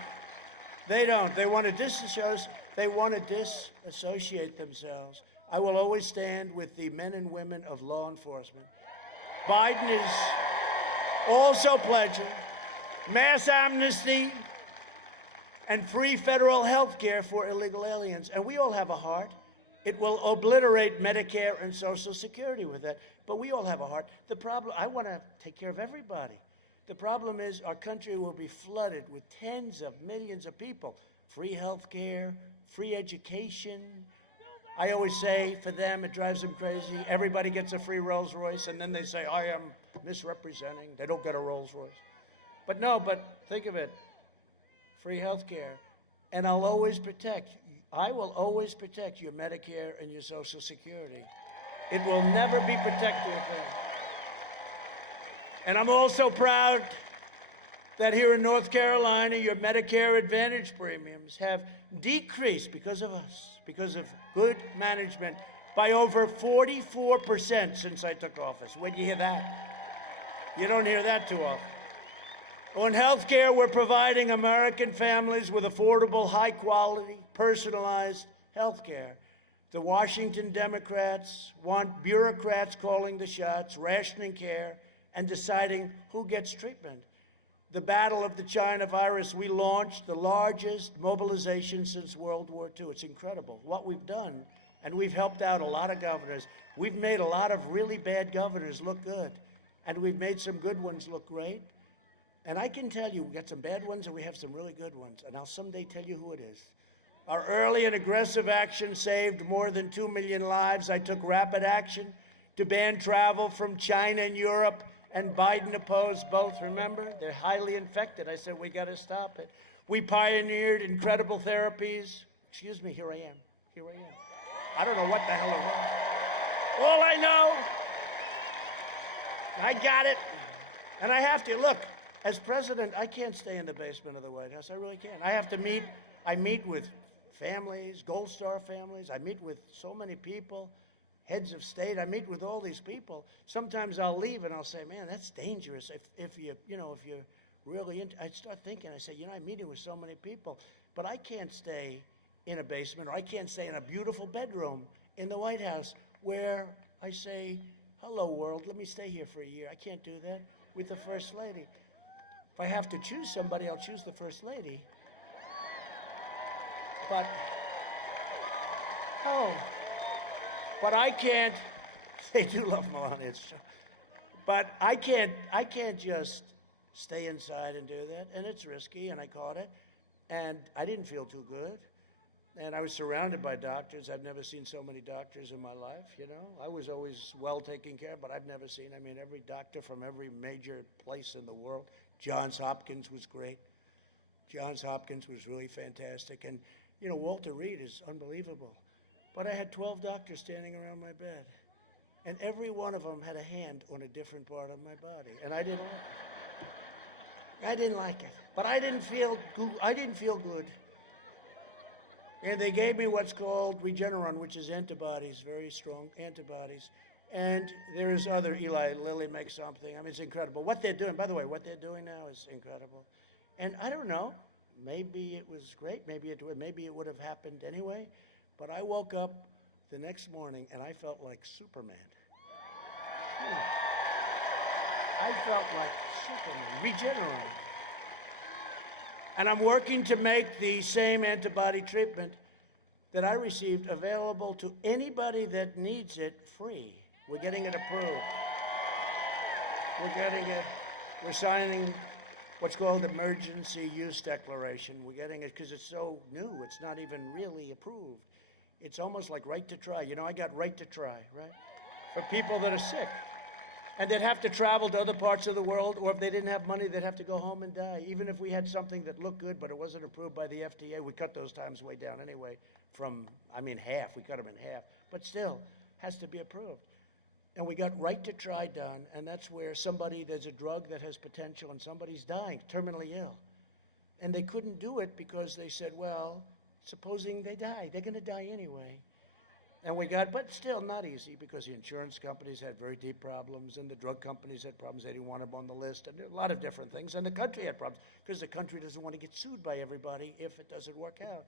They don't. They want to disassociate themselves. I will always stand with the men and women of law enforcement. Biden is also pledging mass amnesty and free federal health care for illegal aliens. And we all have a heart. It will obliterate Medicare and Social Security with that. But we all have a heart. The problem, I want to take care of everybody. The problem is our country will be flooded with tens of millions of people. Free health care, free education. I always say for them, it drives them crazy. Everybody gets a free Rolls Royce, and then they say, I am misrepresenting. They don't get a Rolls Royce. But no, but think of it, free health care. And I will always protect your Medicare and your Social Security. It will never be protected. And I'm also proud that here in North Carolina, your Medicare Advantage premiums have decreased because of us, because of good management, by over 44% since I took office. When you hear that? You don't hear that too often. On health care, we're providing American families with affordable, high-quality, personalized health care. The Washington Democrats want bureaucrats calling the shots, rationing care, and deciding who gets treatment. The battle of the China virus, we launched the largest mobilization since World War II. It's incredible what we've done And we've helped out a lot of governors. We've made a lot of really bad governors look good. And we've made some good ones look great. And I can tell you, we got some bad ones and we have some really good ones. And I'll someday tell you who it is. Our early and aggressive action saved more than 2 million lives. I took rapid action to ban travel from China and Europe, and Biden opposed both. Remember? They're highly infected. I said, we got to stop it. We pioneered incredible therapies. Excuse me, here I am. Here I am. I don't know what the hell it was. All I know, I got it. And I have to. Look, as president, I can't stay in the basement of the White House. I really can't. I have to meet. I meet with families, Gold Star families. I meet with so many people, heads of state. I meet with all these people. Sometimes I'll leave and I'll say, man, that's dangerous. If you're really into, I start thinking, I say, I'm meeting with so many people, but I can't stay in a basement, or I can't stay in a beautiful bedroom in the White House where I say, hello, world, let me stay here for a year. I can't do that with the First Lady. If I have to choose somebody, I'll choose the First Lady. But I can't, they do love Melania, but I can't just stay inside and do that, and it's risky, and I caught it, and I didn't feel too good, and I was surrounded by doctors. I've never seen so many doctors in my life, I was always well taken care of, but I've never seen, every doctor from every major place in the world. Johns Hopkins was great. Johns Hopkins was really fantastic, and Walter Reed is unbelievable. But I had 12 doctors standing around my bed, and every one of them had a hand on a different part of my body, and I didn't like it. I didn't like it, but I didn't feel good. And they gave me what's called Regeneron, which is antibodies, very strong antibodies. And there is other, Eli Lilly makes something. It's incredible. What they're doing, by the way, what they're doing now is incredible. And I don't know, maybe it was great, maybe it would have happened anyway. But I woke up the next morning and I felt like Superman. I felt like Superman, Regeneron. And I'm working to make the same antibody treatment that I received available to anybody that needs it free. We're getting it approved. We're signing what's called emergency use declaration. We're getting it because it's so new. It's not even really approved. It's almost like right to try. I got right to try, right? For people that are sick. And they'd have to travel to other parts of the world, or if they didn't have money, they'd have to go home and die. Even if we had something that looked good, but it wasn't approved by the FDA, we cut those times way down anyway from, half. We cut them in half. But still, has to be approved. And we got right to try done, and that's where there's a drug that has potential, and somebody's dying, terminally ill. And they couldn't do it because they said, well, supposing they die, they're going to die anyway. And but still not easy, because the insurance companies had very deep problems, and the drug companies had problems. They didn't want them on the list, and a lot of different things. And the country had problems, because the country doesn't want to get sued by everybody if it doesn't work out.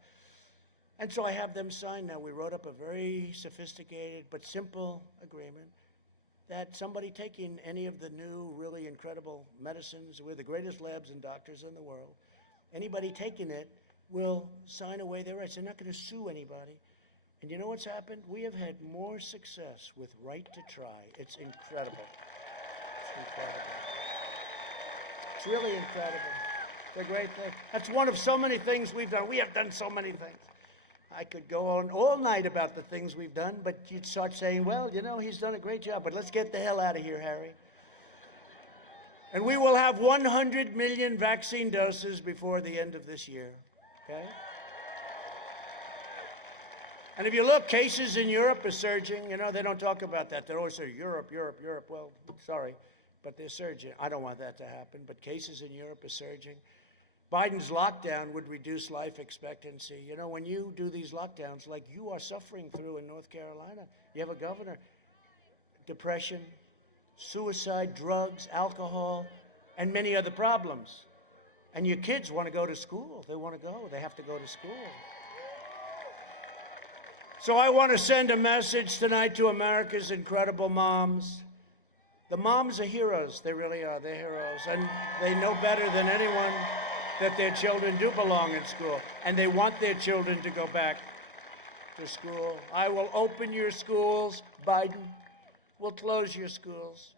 And so I have them sign now. We wrote up a very sophisticated but simple agreement that somebody taking any of the new, really incredible medicines, we're the greatest labs and doctors in the world, anybody taking it will sign away their rights. They're not going to sue anybody. And you know what's happened? We have had more success with right to try. It's incredible. It's incredible. It's really incredible. It's a great thing. That's one of so many things we've done. We have done so many things. I could go on all night about the things we've done, but you'd start saying, well, he's done a great job, but let's get the hell out of here, Harry. And we will have 100 million vaccine doses before the end of this year, okay? And if you look, cases in Europe are surging. They don't talk about that. They always say, Europe. Well, sorry, but they're surging. I don't want that to happen, but cases in Europe are surging. Biden's lockdown would reduce life expectancy. When you do these lockdowns, like you are suffering through in North Carolina, you have a governor, depression, suicide, drugs, alcohol, and many other problems. And your kids want to go to school. They want to go. They have to go to school. So I want to send a message tonight to America's incredible moms. The moms are heroes. They really are. They're heroes. And they know better than anyone that their children do belong in school. And they want their children to go back for school. I will open your schools. Biden will close your schools.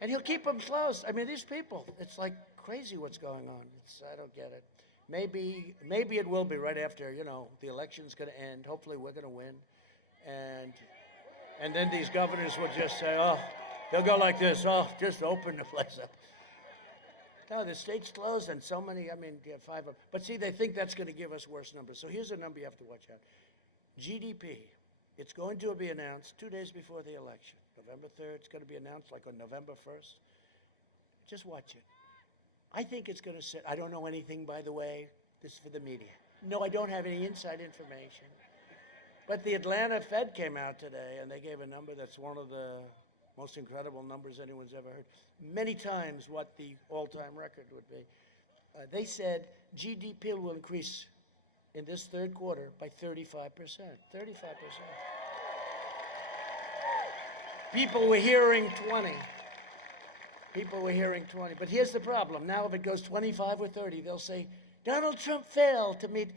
And he'll keep them closed. I mean, these people, it's like crazy what's going on. I don't get it. Maybe it will be right after, the election's going to end. Hopefully we're going to win. And then these governors will just say, they'll go like this, just open the place up. No, the state's closed and so many, five of them. But see, they think that's going to give us worse numbers. So here's a number you have to watch out. GDP, it's going to be announced 2 days before the election. November 3rd, it's going to be announced like on November 1st. Just watch it. I think it's going to sit, I don't know anything, by the way. This is for the media. No, I don't have any inside information. But the Atlanta Fed came out today, and they gave a number that's one of the most incredible numbers anyone's ever heard. Many times what the all-time record would be. They said GDP will increase in this third quarter by 35%. 35%. People were hearing 20. People were hearing 20. But here's the problem. Now if it goes 25 or 30, they'll say, Donald Trump failed to meet.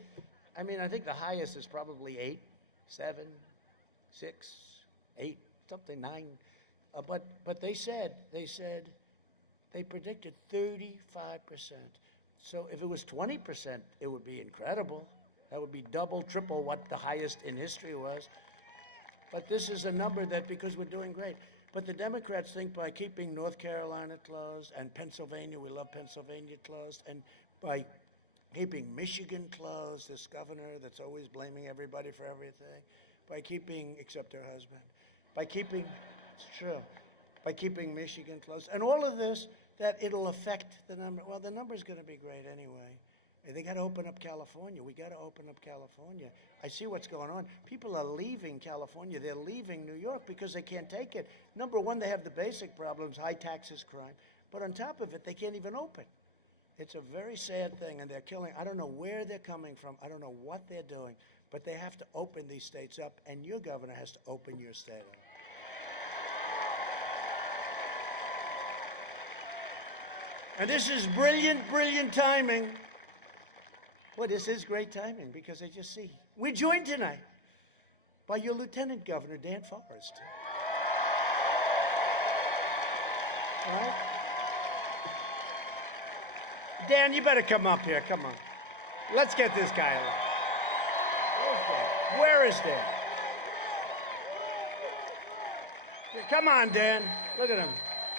I think the highest is probably 8, 7, 6, 8, something, 9. But they predicted 35%. So if it was 20%, it would be incredible. That would be double, triple what the highest in history was. But this is a number that, because we're doing great. But the Democrats think by keeping North Carolina closed and Pennsylvania, we love Pennsylvania closed, and by keeping Michigan closed, this governor that's always blaming everybody for everything, by keeping, except her husband, by keeping, it's true, by keeping Michigan closed, and all of this, that it'll affect the number. Well, the number's going to be great anyway. They got to open up California. We got to open up California. I see what's going on. People are leaving California. They're leaving New York because they can't take it. Number one, they have the basic problems, high taxes, crime. But on top of it, they can't even open. It's a very sad thing, and they're killing. I don't know where they're coming from. I don't know what they're doing. But they have to open these states up, and your governor has to open your state up. And this is brilliant, brilliant timing. Well, this is great timing because I just see. We're joined tonight by your Lieutenant Governor, Dan Forest. Right? Dan, you better come up here. Come on. Let's get this guy on. Where is Dan? Come on, Dan. Look at him.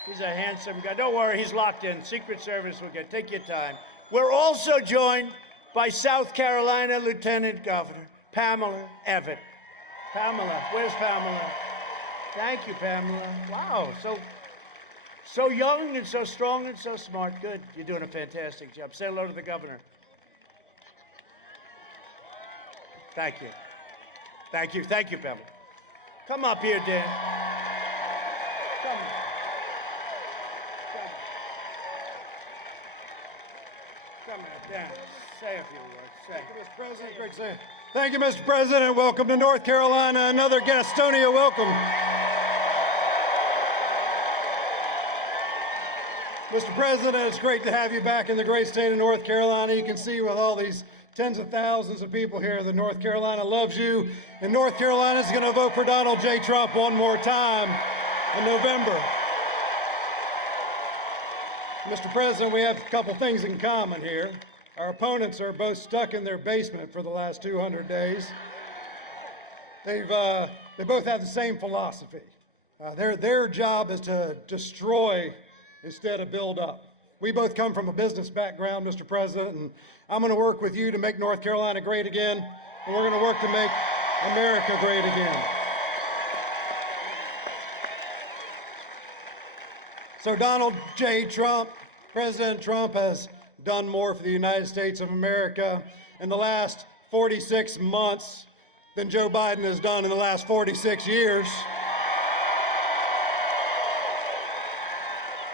He's a handsome guy. Don't worry, he's locked in. Secret Service will get. Take your time. We're also joined by South Carolina Lieutenant Governor Pamela Evette. Pamela, where's Pamela? Thank you, Pamela. Wow, so young and so strong and so smart. Good. You're doing a fantastic job. Say hello to the governor. Thank you. Thank you. Thank you, Pamela. Come up here, Dan. Come on. Come on, Dan. Say a few words. Say. Thank you, Mr. President. Great to say. Thank you, Mr. President. Welcome to North Carolina. Another Gastonia welcome. Mr. President, it's great to have you back in the great state of North Carolina. You can see with all these tens of thousands of people here that North Carolina loves you. And North Carolina is going to vote for Donald J. Trump one more time in November. Mr. President, we have a couple things in common here. Our opponents are both stuck in their basement for the last 200 days. They both have the same philosophy. Their job is to destroy instead of build up. We both come from a business background, Mr. President, and I'm going to work with you to make North Carolina great again, and we're going to work to make America great again. So Donald J. Trump, President Trump has done more for the United States of America in the last 46 months than Joe Biden has done in the last 46 years.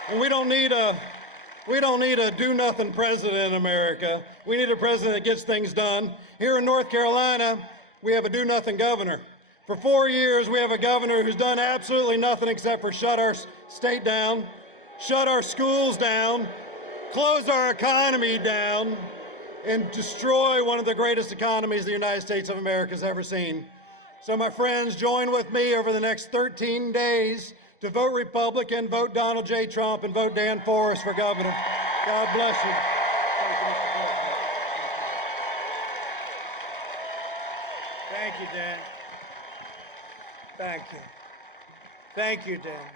And we don't need a do-nothing president in America. We need a president that gets things done. Here in North Carolina, we have a do-nothing governor. For 4 years, we have a governor who's done absolutely nothing except for shut our state down, shut our schools down, close our economy down, and destroy one of the greatest economies the United States of America has ever seen. So my friends, join with me over the next 13 days to vote Republican, vote Donald J. Trump, and vote Dan Forest for governor. God bless you. Thank you, Dan. Thank you. Thank you, Dan.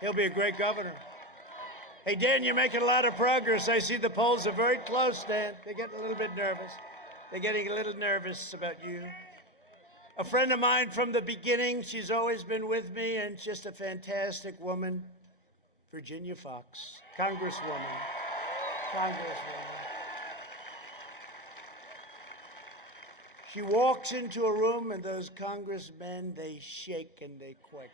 He'll be a great governor. Hey, Dan, you're making a lot of progress. I see the polls are very close, Dan. They're getting a little bit nervous. They're getting a little nervous about you. A friend of mine from the beginning, she's always been with me, and just a fantastic woman, Virginia Fox, Congresswoman. She walks into a room, and those congressmen, they shake and they quake.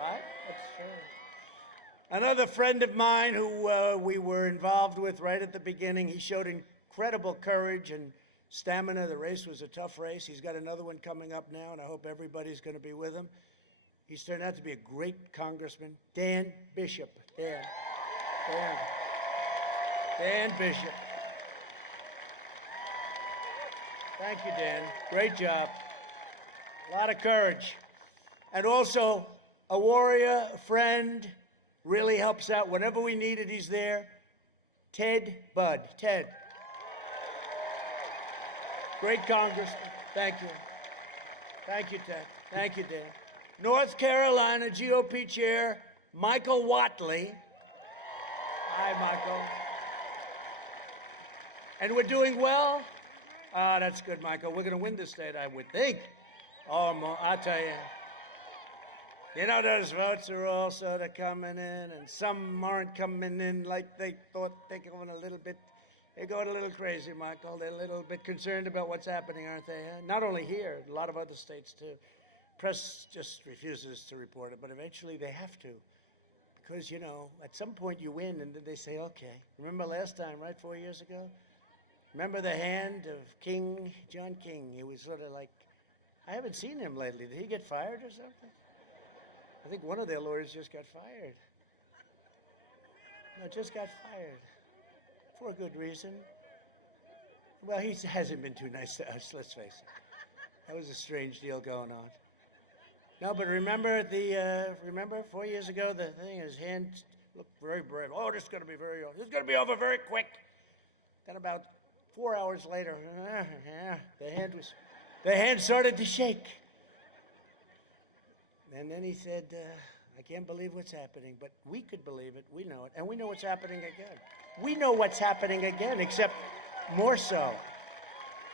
Right? That's true. Another friend of mine who we were involved with right at the beginning, he showed incredible courage and stamina. The race was a tough race. He's got another one coming up now, and I hope everybody's going to be with him. He's turned out to be a great congressman. Dan Bishop. Dan Bishop. Thank you, Dan. Great job. A lot of courage. And also, a warrior, a friend, really helps out. Whenever we need it, he's there. Ted Budd. Ted. Great congressman. Thank you. Thank you, Ted. Thank you, Dan. North Carolina GOP Chair Michael Whatley. Hi, Michael. And we're doing well? Ah, that's good, Michael. We're going to win this state, I would think. Oh, I'll tell you. You know, those votes are all sort of coming in, and some aren't coming in like they thought. They're going a little bit. They're going a little crazy, Michael. They're a little bit concerned about what's happening, aren't they? Not only here, a lot of other states, too. Press just refuses to report it, but eventually they have to. Because, you know, at some point you win, and then they say, okay. Remember last time, right, 4 years ago? Remember the hand of John King? He was sort of like, I haven't seen him lately. Did he get fired or something? I think one of their lawyers just got fired. No, just got fired. For a good reason. Well, he hasn't been too nice to us, let's face it. That was a strange deal going on. No, but remember 4 years ago, the thing, his hand looked very brave. Oh, this is going to be over very quick. Then about 4 hours later, the hand started to shake. And then he said, I can't believe what's happening, but we could believe it. We know it. And we know what's happening again. We know what's happening again, except more so.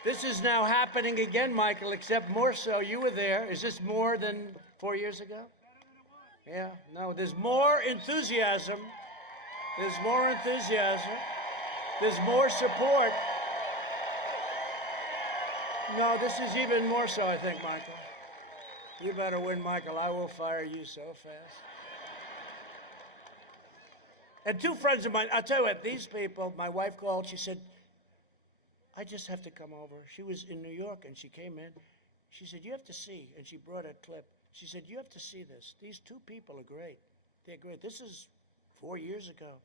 This is now happening again, Michael, except more so. You were there. Is this more than 4 years ago? Yeah, no, there's more enthusiasm. There's more enthusiasm. There's more support. No, this is even more so, I think, Michael. You better win, Michael. I will fire you so fast. And two friends of mine, I'll tell you what, these people, my wife called, she said, I just have to come over. She was in New York, and she came in. She said, you have to see, and she brought a clip. She said, you have to see this. These two people are great. They're great. This is 4 years ago,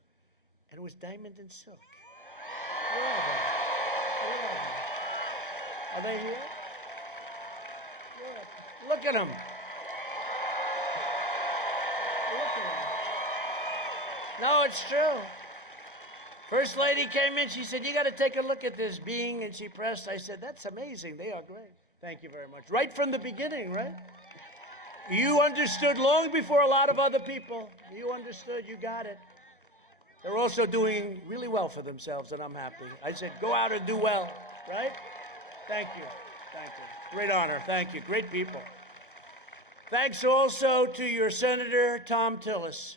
and it was Diamond and Silk. Where are they? Where are they? Are they here? Yeah. Look at them. Look at them. No, it's true. First lady came in, she said, you got to take a look at this being, and she pressed. I said, that's amazing. They are great. Thank you very much. Right from the beginning, right? You understood long before a lot of other people. You understood. You got it. They're also doing really well for themselves, and I'm happy. I said, go out and do well, right? Thank you. Thank you. Great honor. Thank you. Great people. Thanks also to your Senator, Tom Tillis,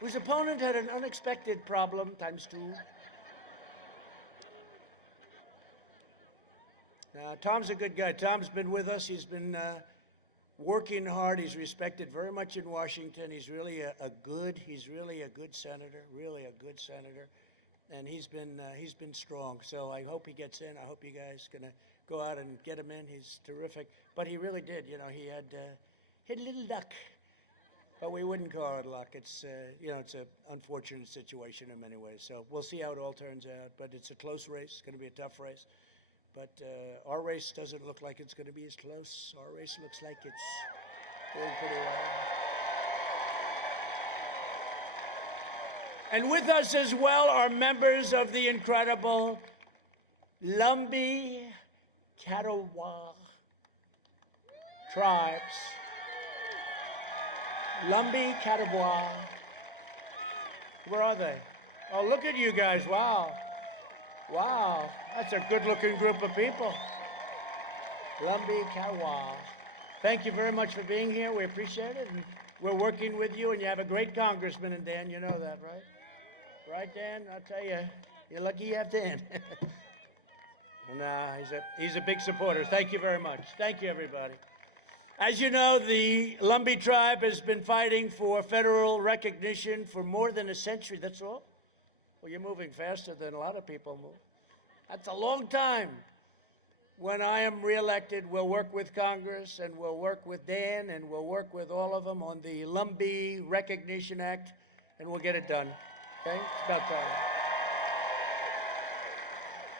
whose opponent had an unexpected problem, times two. Now, Tom's a good guy. Tom's been with us. He's been working hard. He's respected very much in Washington. He's really a good senator, really a good senator. And he's been strong. So I hope he gets in. I hope you guys going to go out and get him in. He's terrific. But he really did. You know, he had a little luck. But we wouldn't call it luck. It's, it's an unfortunate situation in many ways. So we'll see how it all turns out. But it's a close race. It's going to be a tough race. But our race doesn't look like it's going to be as close. Our race looks like it's doing pretty well. And with us as well are members of the incredible Lumbee Catawba tribes. Lumbee Catawba. Where are they? Oh, look at you guys. Wow. Wow. That's a good-looking group of people. Lumbee Catawba. Thank you very much for being here. We appreciate it. And we're working with you, and you have a great congressman in Dan. You know that, right? Right, Dan? I'll tell you, you're lucky you have Dan. Nah, he's a big supporter. Thank you very much. Thank you, everybody. As you know, the Lumbee tribe has been fighting for federal recognition for more than a century. That's all? Well, you're moving faster than a lot of people move. That's a long time. When I am reelected, we'll work with Congress, and we'll work with Dan, and we'll work with all of them on the Lumbee Recognition Act, and we'll get it done. Okay? It's about time.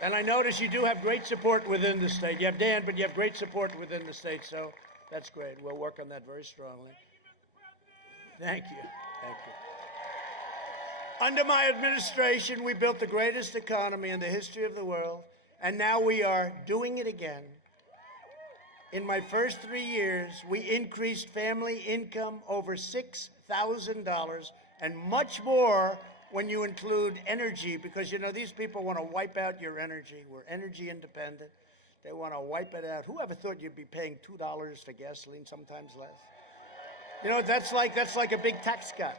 And I notice you do have great support within the state. You have Dan, but you have great support within the state, so that's great. We'll work on that very strongly. Thank you. Thank you. Under my administration, we built the greatest economy in the history of the world, and now we are doing it again. In my first 3 years, we increased family income over $6,000 and much more when you include energy, because, these people want to wipe out your energy. We're energy independent. They want to wipe it out. Who ever thought you'd be paying $2 for gasoline, sometimes less? That's like a big tax cut.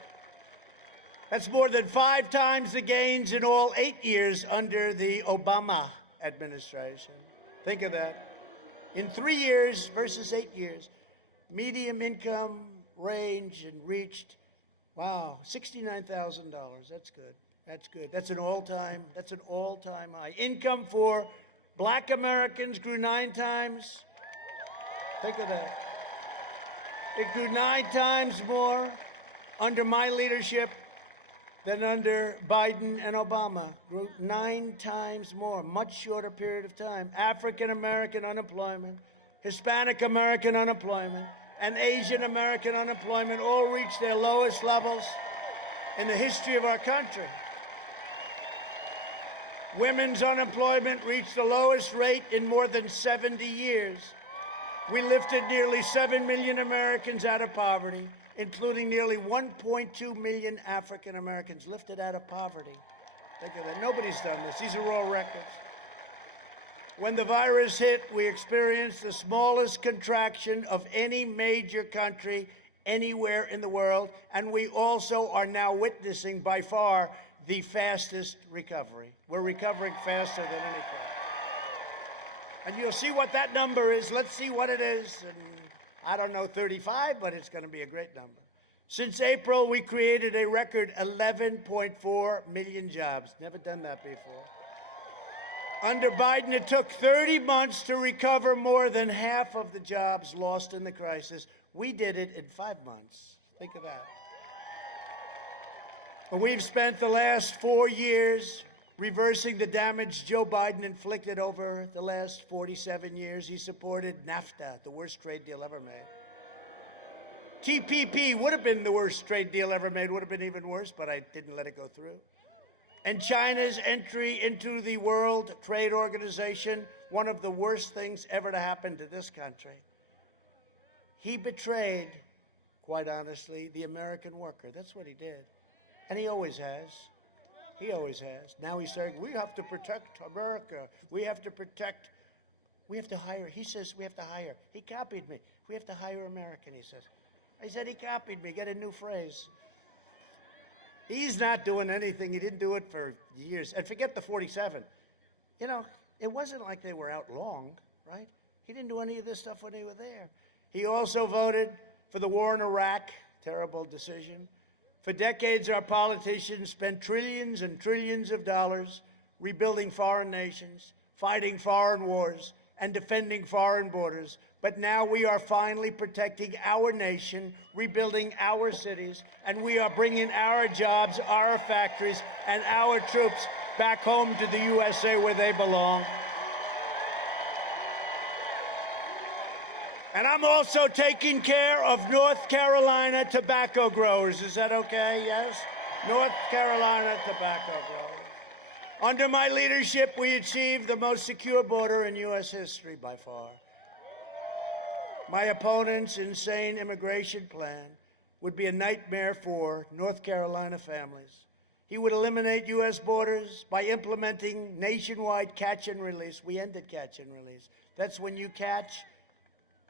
That's more than 5 times the gains in all 8 years under the Obama administration. Think of that. In 3 years versus 8 years, median income range and reached, wow, $69,000. That's good. That's good. That's an all-time high. Income for Black Americans grew 9 times. Think of that. It grew 9 times more under my leadership than under Biden and Obama. Grew 9 times more, much shorter period of time. African American unemployment, Hispanic American unemployment, and Asian American unemployment all reached their lowest levels in the history of our country. Women's unemployment reached the lowest rate in more than 70 years. We lifted nearly 7 million Americans out of poverty, including nearly 1.2 million African Americans lifted out of poverty. Think of that. Nobody's done this. These are all records. When the virus hit, we experienced the smallest contraction of any major country anywhere in the world, and we also are now witnessing, by far, the fastest recovery. We're recovering faster than any place. And you'll see what that number is. Let's see what it is. And I don't know, 35, but it's going to be a great number. Since April, we created a record 11.4 million jobs. Never done that before. Under Biden, it took 30 months to recover more than half of the jobs lost in the crisis. We did it in 5 months. Think of that. We've spent the last 4 years reversing the damage Joe Biden inflicted over the last 47 years. He supported NAFTA, the worst trade deal ever made. TPP would have been the worst trade deal ever made, would have been even worse, but I didn't let it go through. And China's entry into the World Trade Organization, one of the worst things ever to happen to this country. He betrayed, quite honestly, the American worker. That's what he did. And he always has. He always has. Now he's saying, we have to protect America. We have to hire. He says we have to hire. He copied me. We have to hire American, he says. I said he copied me. Get a new phrase. He's not doing anything. He didn't do it for years. And forget the 47. It wasn't like they were out long, right? He didn't do any of this stuff when they were there. He also voted for the war in Iraq. Terrible decision. For decades, our politicians spent trillions and trillions of dollars rebuilding foreign nations, fighting foreign wars, and defending foreign borders. But But now we are finally protecting our nation, rebuilding our cities, and we are bringing our jobs, our factories, and our troops back home to the USA where they belong. And I'm also taking care of North Carolina tobacco growers. Is that okay? Yes? North Carolina tobacco growers. Under my leadership, we achieved the most secure border in U.S. history by far. My opponent's insane immigration plan would be a nightmare for North Carolina families. He would eliminate U.S. borders by implementing nationwide catch and release. We ended catch and release. That's when you catch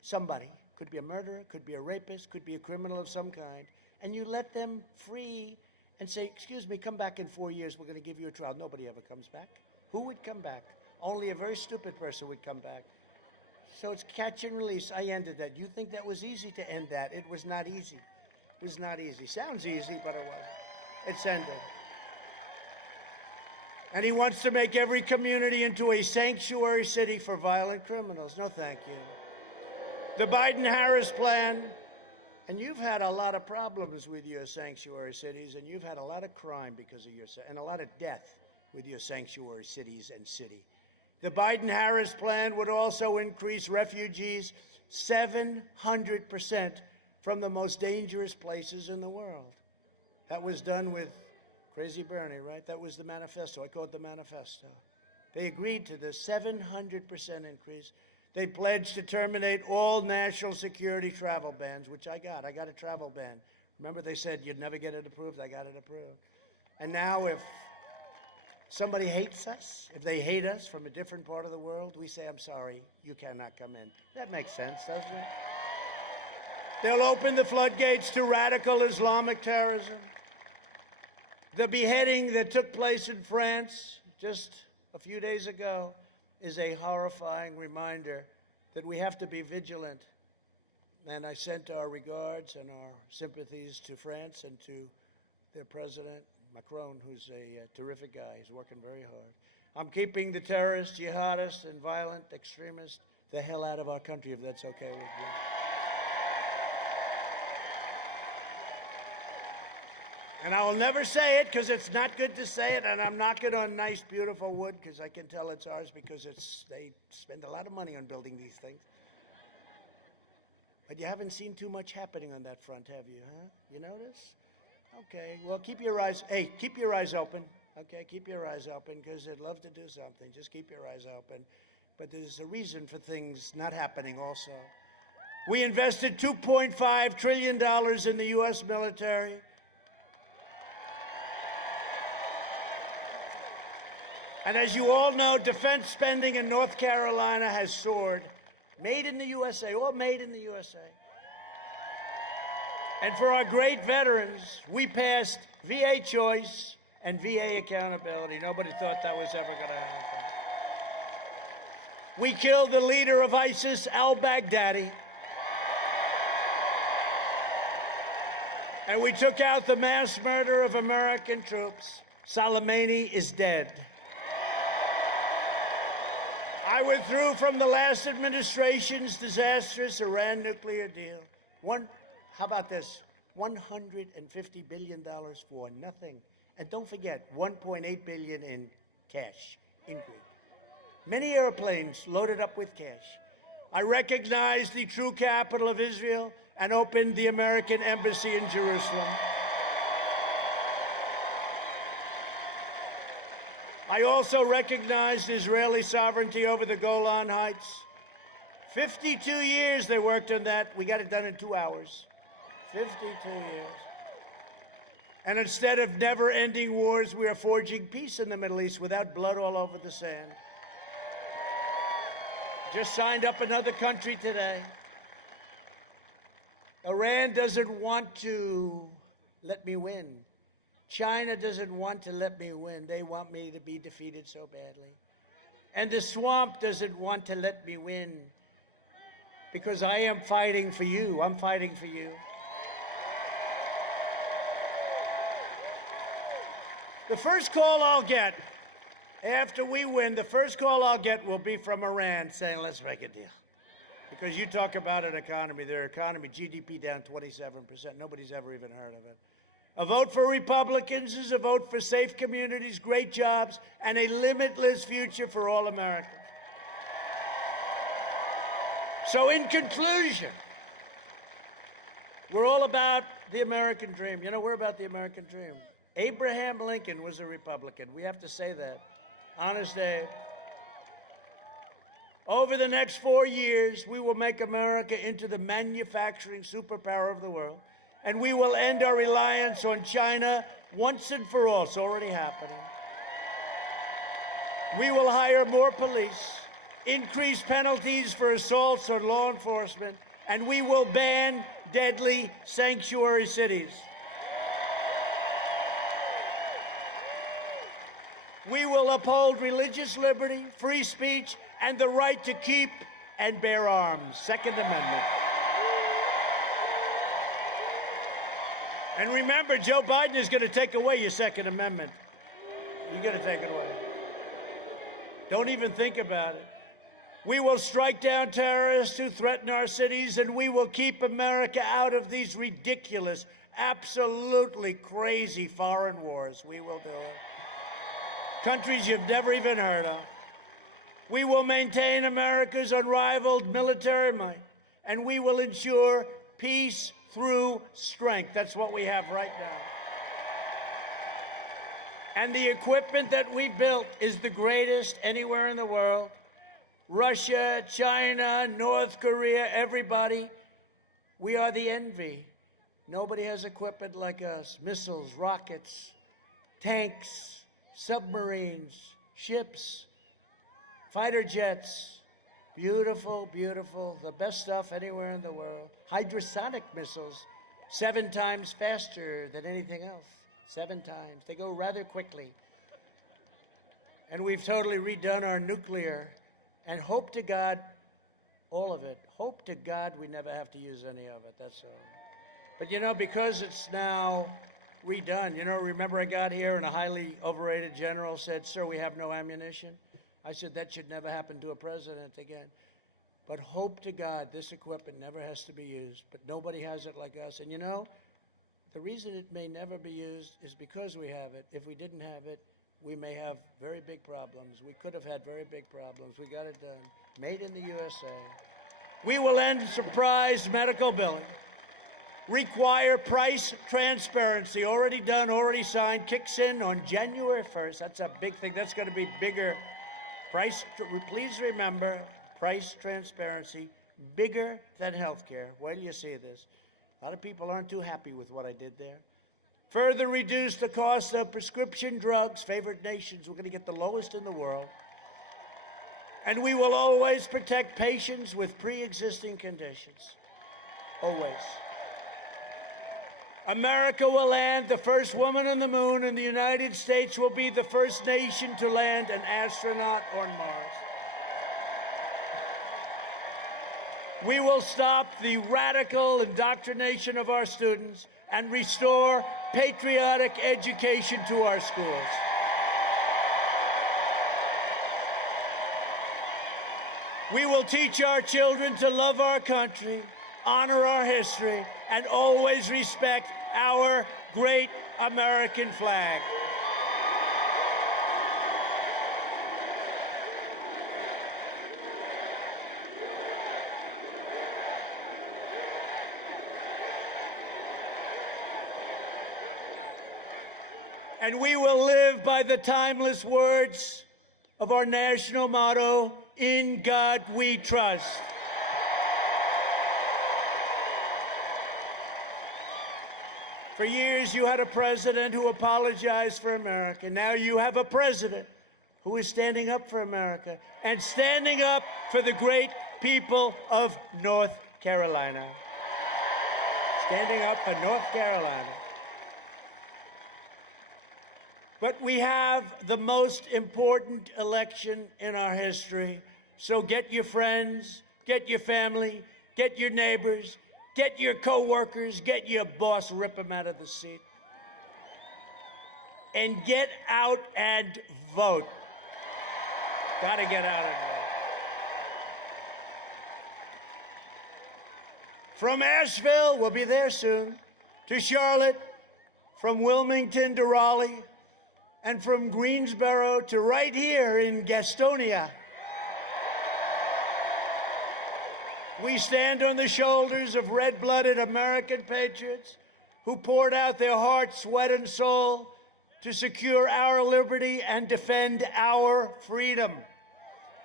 somebody, could be a murderer, could be a rapist, could be a criminal of some kind, and you let them free and say, excuse me, come back in 4 years, we're going to give you a trial. Nobody ever comes back. Who would come back? Only a very stupid person would come back. So it's catch and release. I ended that. You think that was easy to end that? It was not easy. It was not easy. Sounds easy, but it wasn't. It's ended. And he wants to make every community into a sanctuary city for violent criminals. No, thank you. The Biden-Harris plan, and you've had a lot of problems with your sanctuary cities, and you've had a lot of crime because of your, and a lot of death with your sanctuary cities and city. The Biden-Harris plan would also increase refugees 700% from the most dangerous places in the world. That was done with Crazy Bernie, right? That was the manifesto. I call it the manifesto. They agreed to this 700% increase. They pledged to terminate all national security travel bans, which I got. I got a travel ban. Remember they said you'd never get it approved? I got it approved. And now if somebody hates us, if they hate us from a different part of the world, we say, I'm sorry, you cannot come in. That makes sense, doesn't it? They'll open the floodgates to radical Islamic terrorism. The beheading that took place in France just a few days ago is a horrifying reminder that we have to be vigilant. And I sent our regards and our sympathies to France and to their president, Macron, who's a terrific guy. He's working very hard. I'm keeping the terrorists, jihadists, and violent extremists the hell out of our country, if that's okay with you. And I will never say it because it's not good to say it, and I'm knocking on nice, beautiful wood because I can tell it's ours because they spend a lot of money on building these things. But you haven't seen too much happening on that front, have you, huh? You notice? Okay, well, keep your eyes open, okay? Keep your eyes open because they'd love to do something. Just keep your eyes open. But there's a reason for things not happening also. We invested $2.5 trillion in the U.S. military. And as you all know, defense spending in North Carolina has soared. Made in the USA, all made in the USA. And for our great veterans, we passed VA choice and VA accountability. Nobody thought that was ever going to happen. We killed the leader of ISIS, al-Baghdadi. And we took out the mass murder of American troops. Soleimani is dead. I withdrew from the last administration's disastrous Iran nuclear deal. How about this? $150 billion for nothing. And don't forget, $1.8 billion in cash increase. Many airplanes loaded up with cash. I recognized the true capital of Israel and opened the American embassy in Jerusalem. I also recognized Israeli sovereignty over the Golan Heights. 52 years they worked on that. We got it done in 2 hours. 52 years. And instead of never-ending wars, we are forging peace in the Middle East without blood all over the sand. Just signed up another country today. Iran doesn't want to let me win. China doesn't want to let me win. They want me to be defeated so badly. And the swamp doesn't want to let me win because I am fighting for you. I'm fighting for you. The first call I'll get after we win, the first call I'll get will be from Iran saying, let's make a deal. Because you talk about an economy, their economy, GDP down 27%. Nobody's ever even heard of it. A vote for Republicans is a vote for safe communities, great jobs, and a limitless future for all Americans. So in conclusion, we're all about the American dream. You know, we're about the American dream. Abraham Lincoln was a Republican. We have to say that. Honest Abe. Over the next 4 years, we will make America into the manufacturing superpower of the world, and we will end our reliance on China once and for all. It's already happening. We will hire more police, increase penalties for assaults on law enforcement, and we will ban deadly sanctuary cities. We will uphold religious liberty, free speech, and the right to keep and bear arms. Second Amendment. And remember, Joe Biden is going to take away your Second Amendment. You're going to take it away. Don't even think about it. We will strike down terrorists who threaten our cities, and we will keep America out of these ridiculous, absolutely crazy foreign wars. We will do it. Countries you've never even heard of. We will maintain America's unrivaled military might, and we will ensure peace through strength. That's what we have right now. And the equipment that we built is the greatest anywhere in the world. Russia, China, North Korea, everybody, we are the envy. Nobody has equipment like us. Missiles, rockets, tanks, submarines, ships, fighter jets, beautiful, beautiful, the best stuff anywhere in the world. Hydrosonic missiles, 7 times faster than anything else, 7 times. They go rather quickly. And we've totally redone our nuclear, and hope to God, all of it, hope to God we never have to use any of it, that's all. But you know, because it's now redone, you know, remember I got here and a highly overrated general said, "Sir, we have no ammunition." I said, that should never happen to a president again. But hope to God this equipment never has to be used, but nobody has it like us. And you know, the reason it may never be used is because we have it. If we didn't have it, we may have very big problems. We could have had very big problems. We got it done. Made in the USA. We will end surprise medical billing. Require price transparency. Already done, already signed. Kicks in on January 1st. That's a big thing. That's going to be bigger. Please remember, price transparency, bigger than health care. Wait till you see this. A lot of people aren't too happy with what I did there. Further reduce the cost of prescription drugs, favored nations. We're going to get the lowest in the world. And we will always protect patients with pre-existing conditions. Always. America will land the first woman on the moon, and the United States will be the first nation to land an astronaut on Mars. We will stop the radical indoctrination of our students and restore patriotic education to our schools. We will teach our children to love our country, honor our history, and always respect our great American flag. And we will live by the timeless words of our national motto, "In God We Trust." For years, you had a president who apologized for America. Now you have a president who is standing up for America and standing up for the great people of North Carolina. Standing up for North Carolina. But we have the most important election in our history. So get your friends, get your family, get your neighbors, get your co-workers, get your boss, rip them out of the seat. And get out and vote. Gotta get out and vote. From Asheville, we'll be there soon, to Charlotte, from Wilmington to Raleigh, and from Greensboro to right here in Gastonia. We stand on the shoulders of red-blooded American patriots who poured out their heart, sweat, and soul to secure our liberty and defend our freedom.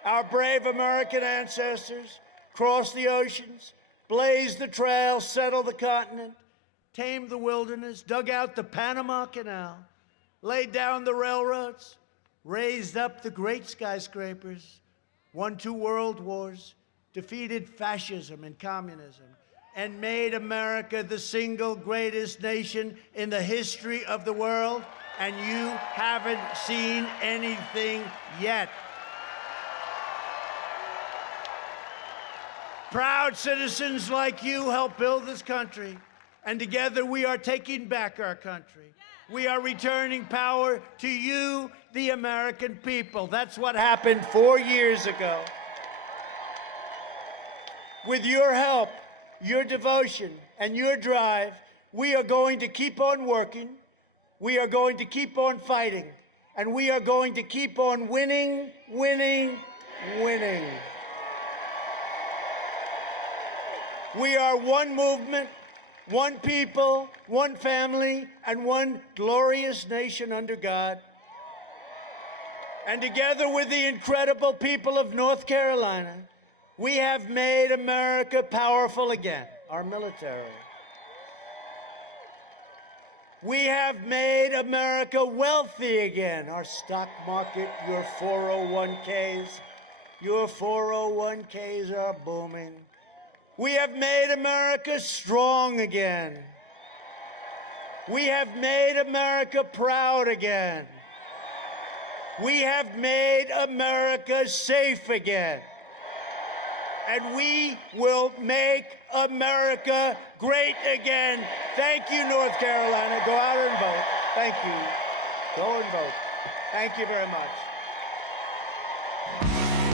Our brave American ancestors crossed the oceans, blazed the trail, settled the continent, tamed the wilderness, dug out the Panama Canal, laid down the railroads, raised up the great skyscrapers, won 2 world wars, defeated fascism and communism, and made America the single greatest nation in the history of the world, and you haven't seen anything yet. Proud citizens like you helped build this country, and together we are taking back our country. We are returning power to you, the American people. That's what happened 4 years ago. With your help, your devotion, and your drive, we are going to keep on working, we are going to keep on fighting, and we are going to keep on winning, winning, winning. We are one movement, one people, one family, and one glorious nation under God. And together with the incredible people of North Carolina, we have made America powerful again, our military. We have made America wealthy again, our stock market, your 401ks. Your 401ks are booming. We have made America strong again. We have made America proud again. We have made America safe again. And we will make America great again. Thank you, North Carolina. Go out and vote. Thank you. Go and vote. Thank you very much.